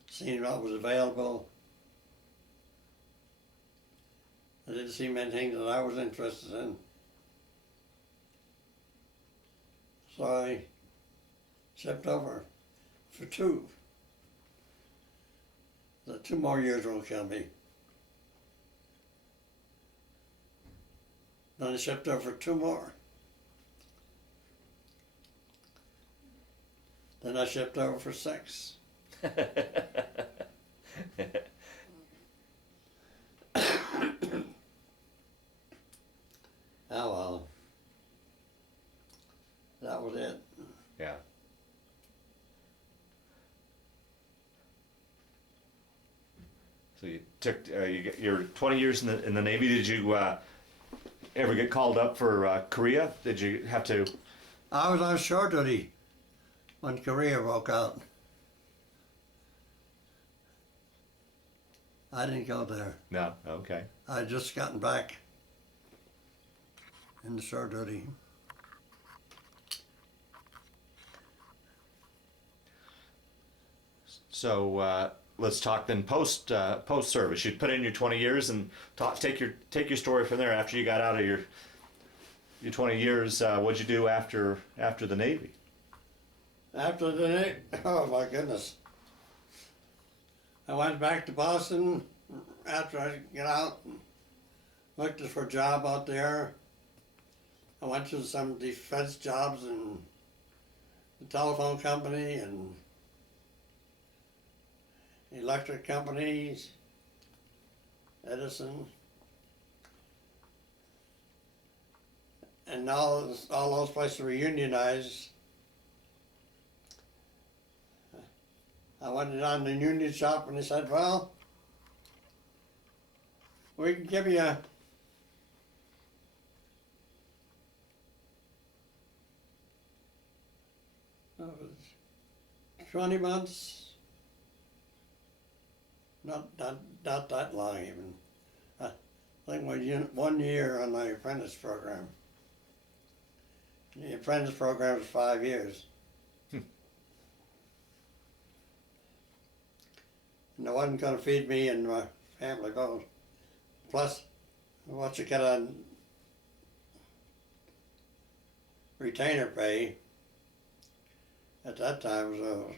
seeing what was available. I didn't see many things that I was interested in. So I shipped over for 2. The 2 more years will kill me. Then I shipped over for 2 more. Then I shipped over for 6. Oh well. That was it. Yeah. So you took your 20 years in the Navy. Did you ever get called up for Korea? Did you have to? I was on shore duty when Korea broke out. I didn't go there. No. Okay. I had just gotten back in the shore duty. So let's talk then post service. You put in your 20 years and take your story from there. After you got out of your 20 years, what'd you do after the Navy? After the Navy, oh my goodness. I went back to Boston after I got out and looked for a job out there. I went to some defense jobs in the telephone company and electric companies, Edison, and now all those places were unionized. I went down to the union shop and they said, well, we can give you 20 months, not that long even. I think 1 year on the apprentice program. The apprentice program is 5 years. And they wasn't going to feed me and my family both. Plus, what you get on retainer pay at that time was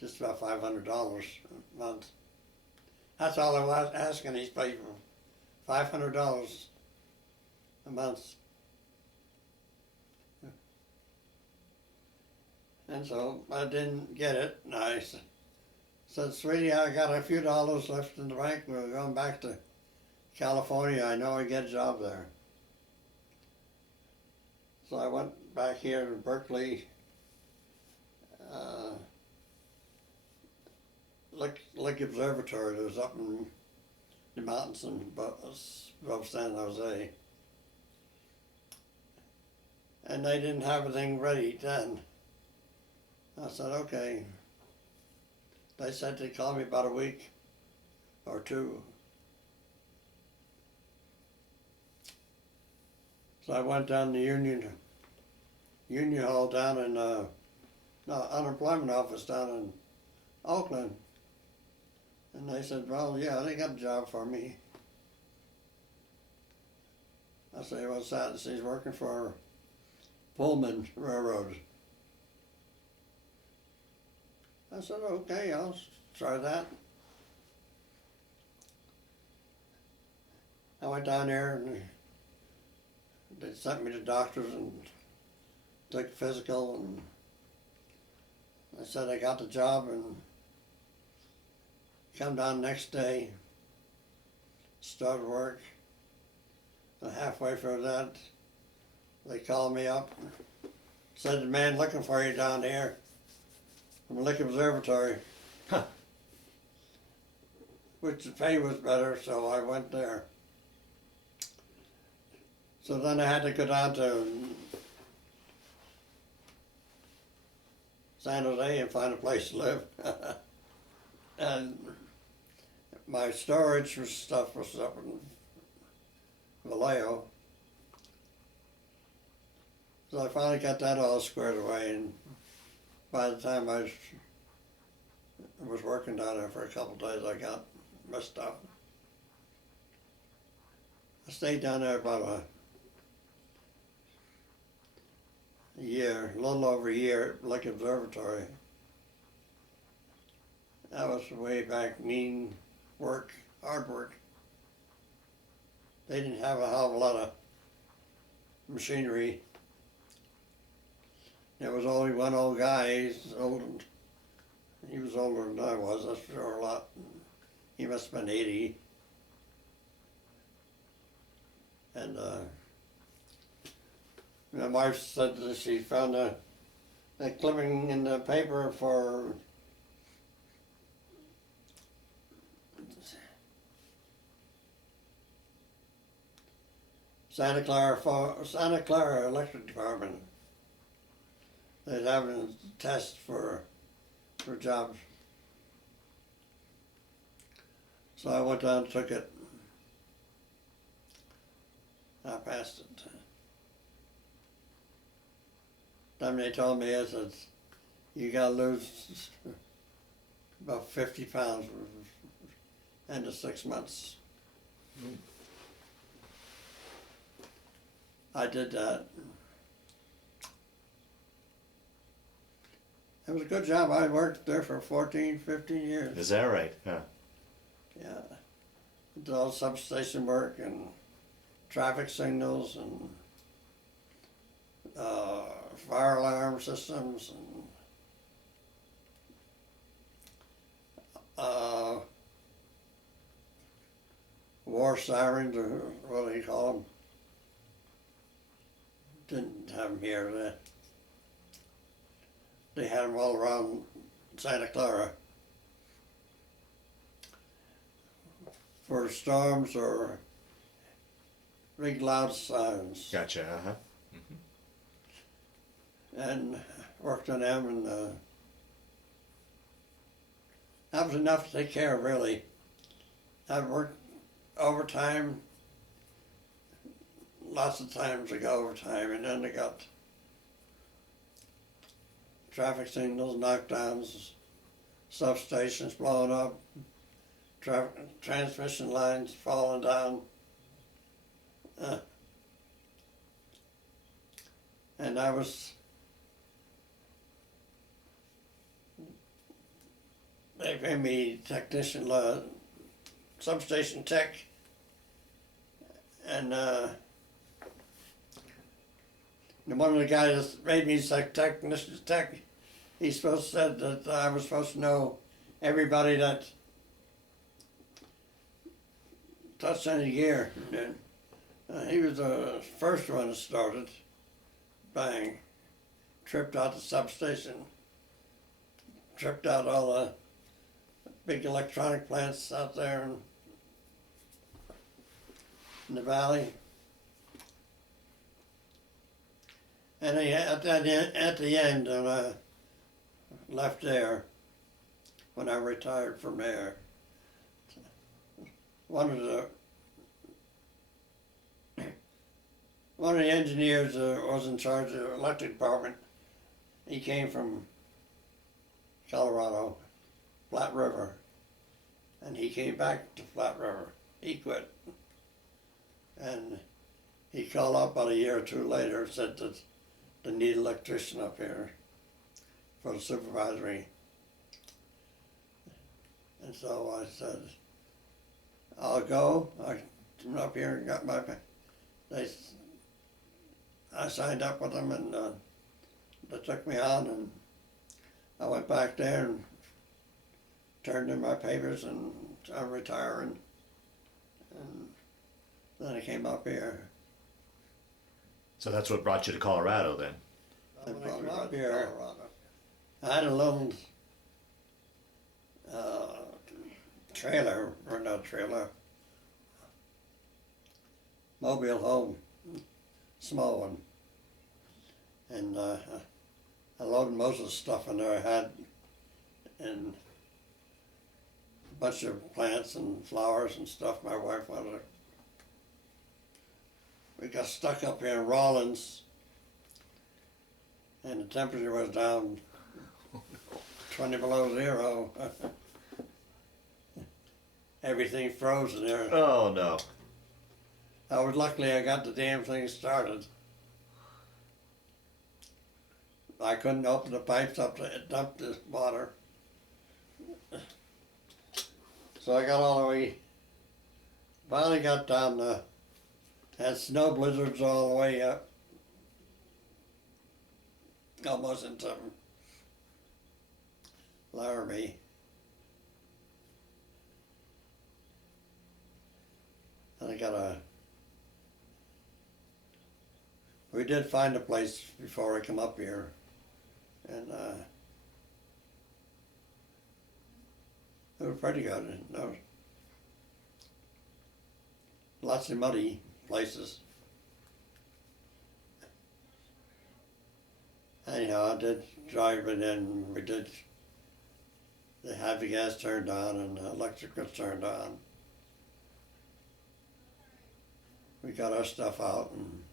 just about $500 a month. That's all I was asking these people, $500 a month. And so I didn't get it, and I said, sweetie, I got a few dollars left in the bank, we're going back to California, I know I get a job there. So I went back here to Berkeley, Lake Observatory that was up in the mountains above San Jose. And they didn't have anything ready then. I said, okay. They said they'd call me about a week or 2. So I went down to Union union hall down in, no, unemployment office down in Oakland. And they said, well, yeah, they got a job for me. I say, what's that? He's working for Pullman Railroad. I said, okay, I'll try that. I went down there and they sent me to doctors and took a physical, and I said I got the job, and come down next day, started work. And halfway through that, they called me up, said the man looking for you down here from the Lick Observatory. Huh. Which the pay was better, so I went there. So then I had to go down to San Jose and find a place to live. And my storage stuff was up in Vallejo. So I finally got that all squared away, and by the time I was working down there for a couple of days, I got my stuff. I stayed down there about a year, a little over a year at Lick Observatory. That was way back, mean work, hard work. They didn't have a hell of a lot of machinery. There was only one old guy. He's old. He was older than I was, that's for sure, a lot. He must have been 80. And my wife said that she found a clipping in the paper for Santa Clara Electric Department. They're having a test for jobs. So I went down and took it. I passed it. Then they told me, I said, you gotta lose about 50 pounds end of 6 months. Mm. I did that. It was a good job. I worked there for 14, 15 years. Is that right? Huh. Yeah. Did all substation work and traffic signals and fire alarm systems and war sirens, or what do you call them? Didn't have them here. They had them all around Santa Clara for storms or big loud sounds. Gotcha. Uh-huh. And worked on them, and that was enough to take care of, really. I worked overtime, lots of times I got overtime, and then I got traffic signals, knockdowns, substations blowing up, transmission lines falling down. And I was, they gave me technician, substation tech, and one of the guys that made me technician tech, he said that I was supposed to know everybody that touched any gear. He was the first one that started. Bang, tripped out the substation, tripped out all the big electronic plants out there in the valley. And at the end, when I left there, when I retired from there, one one of the engineers was in charge of the electric department. He came from Colorado, Platte River, and he came back to Platte River. He quit. And he called up about a year or two later and said that they need an electrician up here for the supervisory. And so I said, I'll go. I came up here and got I signed up with them, and they took me on, and I went back there and turned in my papers, and I'm retiring. And then I came up here. So that's what brought you to Colorado then? And when I came up here, I had a little trailer, or not trailer, mobile home, small one. And I loaded most of the stuff in there I had, and a bunch of plants and flowers and stuff my wife wanted. We got stuck up here in Rawlins, and the temperature was down 20 below zero. Everything froze in there. Oh no. Luckily I got the damn thing started. I couldn't open the pipes up to dump the water. So I got all the way, finally got down had snow blizzards all the way up. Almost into Laramie. And we did find a place before I come up here, and it was pretty good. No, lots of muddy places. Anyhow, I did drive it in. They had the gas turned on and the electric was turned on. We got our stuff out, and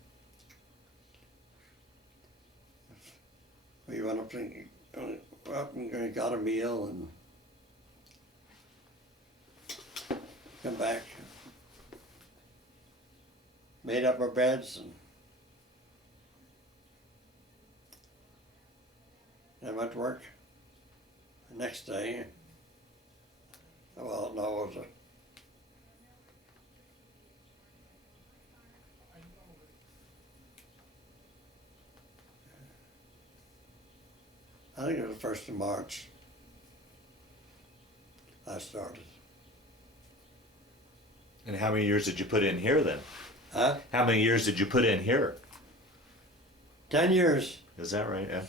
we went up and got a meal and come back, made up our beds, and went to work the next day. Well, no, it was I think it was the 1st of March I started. And how many years did you put in here then? Huh? How many years did you put in here? 10 years. Is that right? Yeah.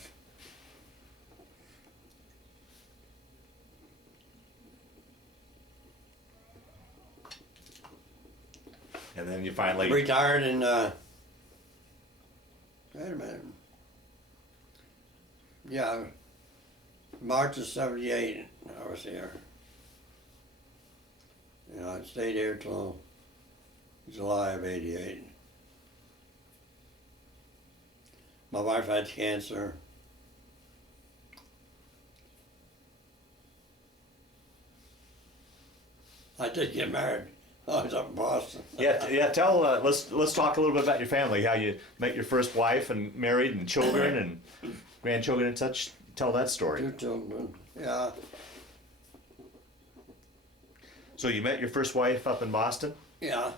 And then you finally Retired in, wait a minute. Yeah, March of '78 I was here. You know, I stayed here till July of '88. My wife had cancer. I did get married. I was up in Boston. yeah. Tell let's talk a little bit about your family. How you met your first wife and married and children and grandchildren and such. Tell that story. 2 children. Yeah. So you met your first wife up in Boston? Yeah.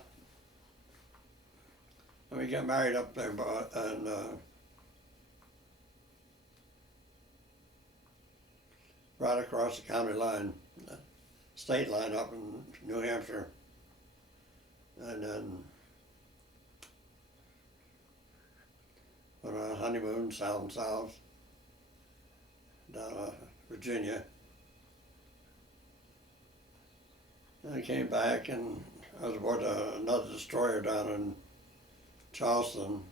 And we got married up there, and right across the county line, state line up in New Hampshire. And then went on a honeymoon south and south down to Virginia. And I came back, and I was aboard another destroyer down in Charleston.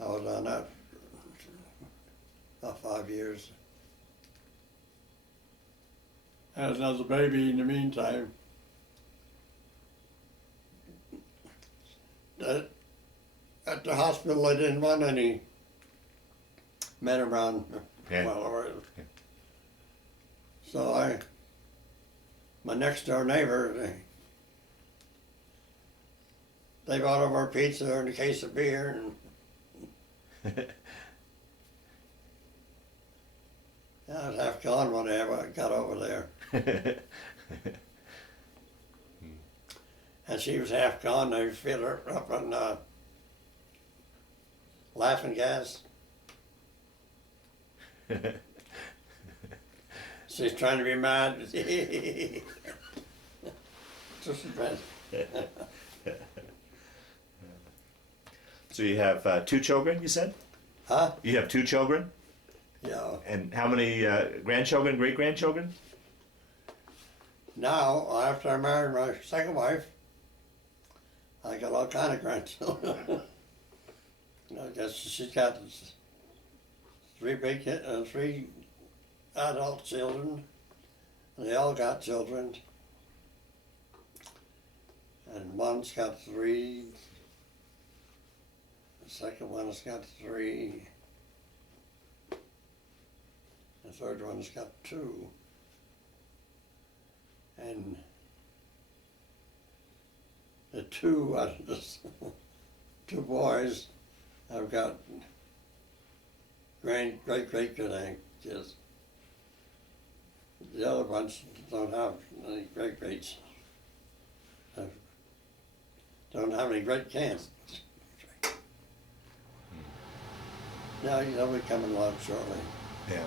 I was on that about 5 years. I had another baby in the meantime. the hospital, they didn't want any men around. Yeah. Yeah. So my next door neighbor, they brought over pizza and a case of beer, and I was half gone when I got over there. And she was half gone. They filled her up on laughing gas. She's trying to be mad. Just a bit. So you have 2 children, you said? Huh? You have 2 children? Yeah. And how many grandchildren, great-grandchildren? Now, after I married my second wife, I got all kind of grandchildren. I guess she's got 3 big kids, 3 adult children. And they all got children. And one's got 3. The second one has got 3. The third one's got 2. And the 2 out of the 2 boys have got great-grandkids. The other ones don't have any great-greats. Don't have any great-grands. Now they'll be coming along shortly. Yeah.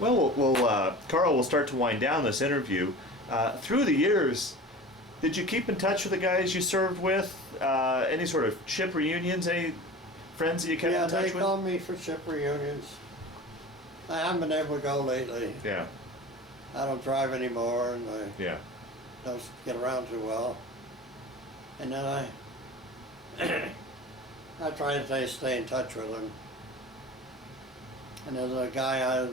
Well, Carl, we'll start to wind down this interview. Through the years, did you keep in touch with the guys you served with? Any sort of ship reunions? Any friends that you kept in touch Yeah, they with? call me for ship reunions. I haven't been able to go lately. Yeah, I don't drive anymore, and yeah. I don't get around too well. And then I try to stay in touch with them. And there's a guy I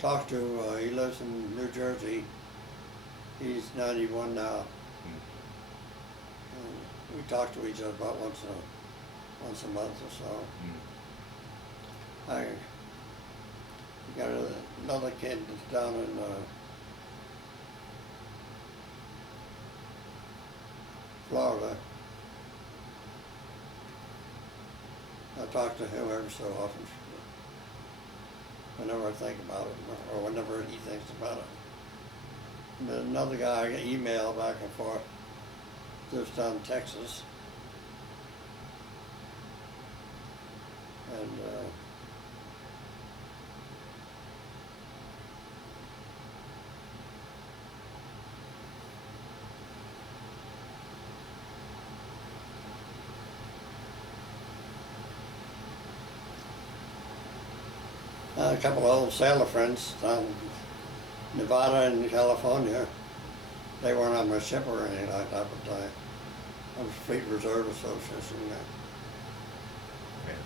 talked to, he lives in New Jersey. He's 91 now. And we talk to each other about once a month or so. I got another kid that's down in Florida. I talk to him every so often, whenever I think about it, or whenever he thinks about it. And then another guy I get email back and forth, lives down in Texas. And a couple of old sailor friends down in Nevada and California. They weren't on my ship or anything like that, but I was Fleet Reserve Association there. Yeah.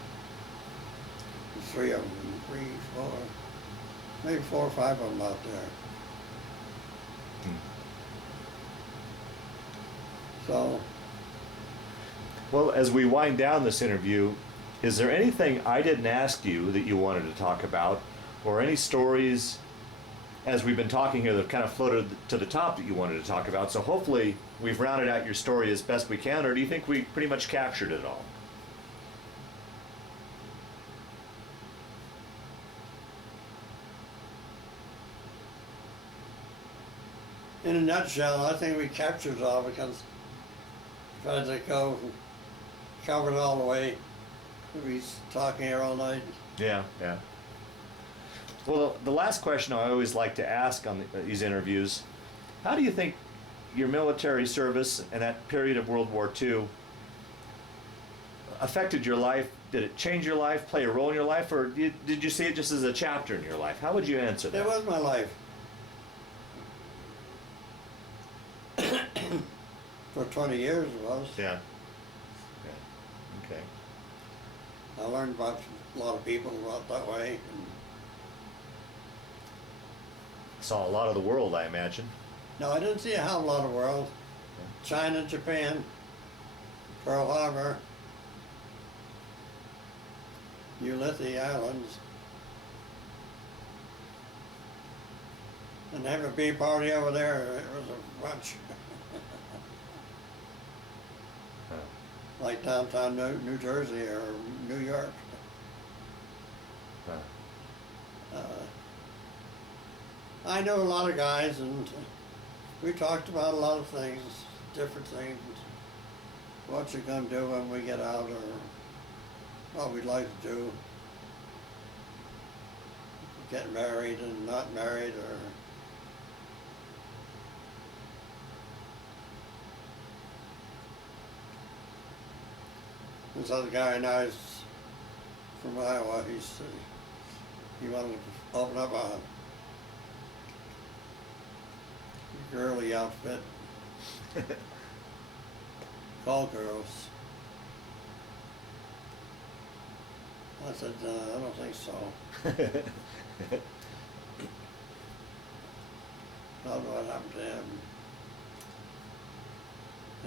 3 of them, 3, 4, maybe 4 or 5 of them out there. So, Well, as we wind down this interview, is there anything I didn't ask you that you wanted to talk about, or any stories as we've been talking here that kind of floated to the top that you wanted to talk about? So hopefully we've rounded out your story as best we can, or do you think we pretty much captured it all? in a nutshell, I think we captured it all, because if I had to go cover it all the way, we'd be talking here all night. Yeah, yeah. Well, the last question I always like to ask on these interviews, how do you think your military service and that period of World War II affected your life? Did it change your life, play a role in your life, or did you see it just as a chapter in your life? How would you answer that? It was my life. For 20 years it was. Yeah. Yeah. Okay. I learned about a lot of people out that way. Saw a lot of the world, I imagine. No, I didn't see a hell of a lot of world. China, Japan, Pearl Harbor, Ulysses Islands, and have a bee party over there. It was a bunch. Like downtown New Jersey or New York. I know a lot of guys, and we talked about a lot of things, different things. What you're gonna do when we get out, or what we'd like to do. Get married and not married, or this other guy and I from Iowa, he wanted to open up a girly outfit, call girls. I said, I don't think so. I don't know what happened to him.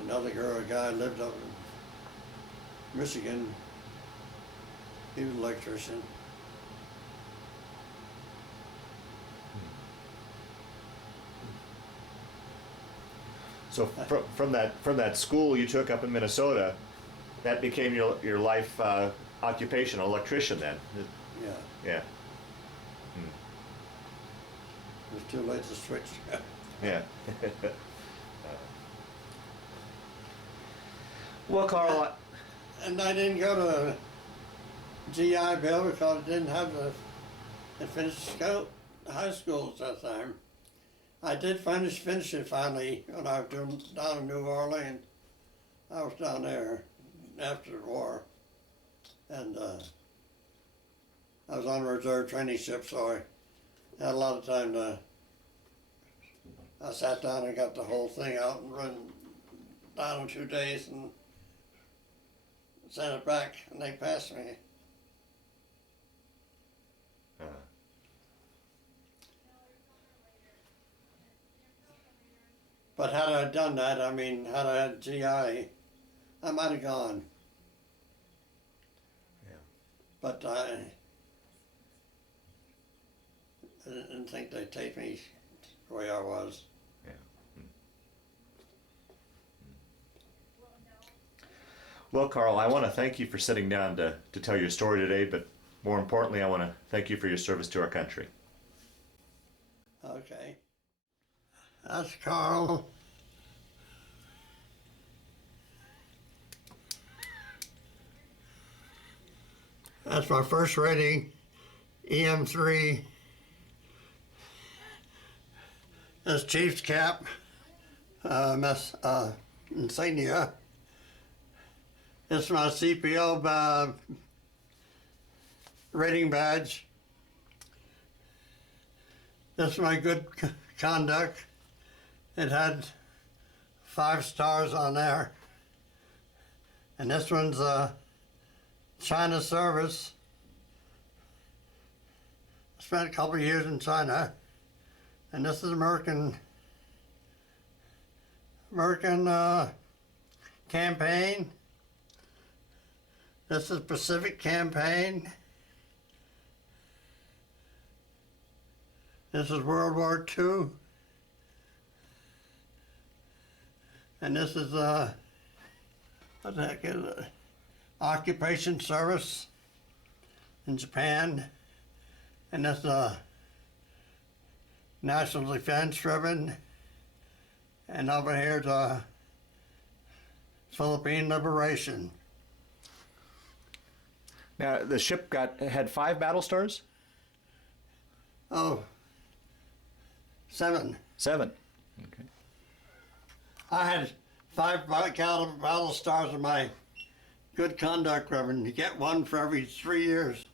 Another girl, a guy lived up in Michigan. He was an electrician. So from that school you took up in Minnesota, that became your life occupation, electrician then? Yeah. Yeah. It was too late to switch. Yeah. Well, Carl, And I didn't go to GI Bill because I didn't have the finished high school at that time. I did finish it finally when I was down in New Orleans. I was down there after the war, and I was on a reserve training ship, so I had a lot of time to. I sat down and got the whole thing out and run down in 2 days and sent it back, and they passed me. But had I done that, I mean, had I had GI, I might have gone. Yeah. But I didn't think they'd take me the way I was. Yeah. Well, Carl, I want to thank you for sitting down to tell your story today, but more importantly, I want to thank you for your service to our country. Okay. That's Carl. That's my first rating, EM3. That's Chief's cap, insignia. This is my CPO rating badge. This is my good conduct. It had 5 stars on there. And this one's China service. Spent a couple of years in China. And this is American campaign. This is Pacific campaign. This is World War II. And this is, what the heck is it? Occupation service in Japan. And this is National Defense ribbon. And over here's Philippine Liberation. Now, the ship had 5 battle stars? Oh, 7. 7. Okay. I had 5 battle stars in my good conduct ribbon. You get one for every 3 years.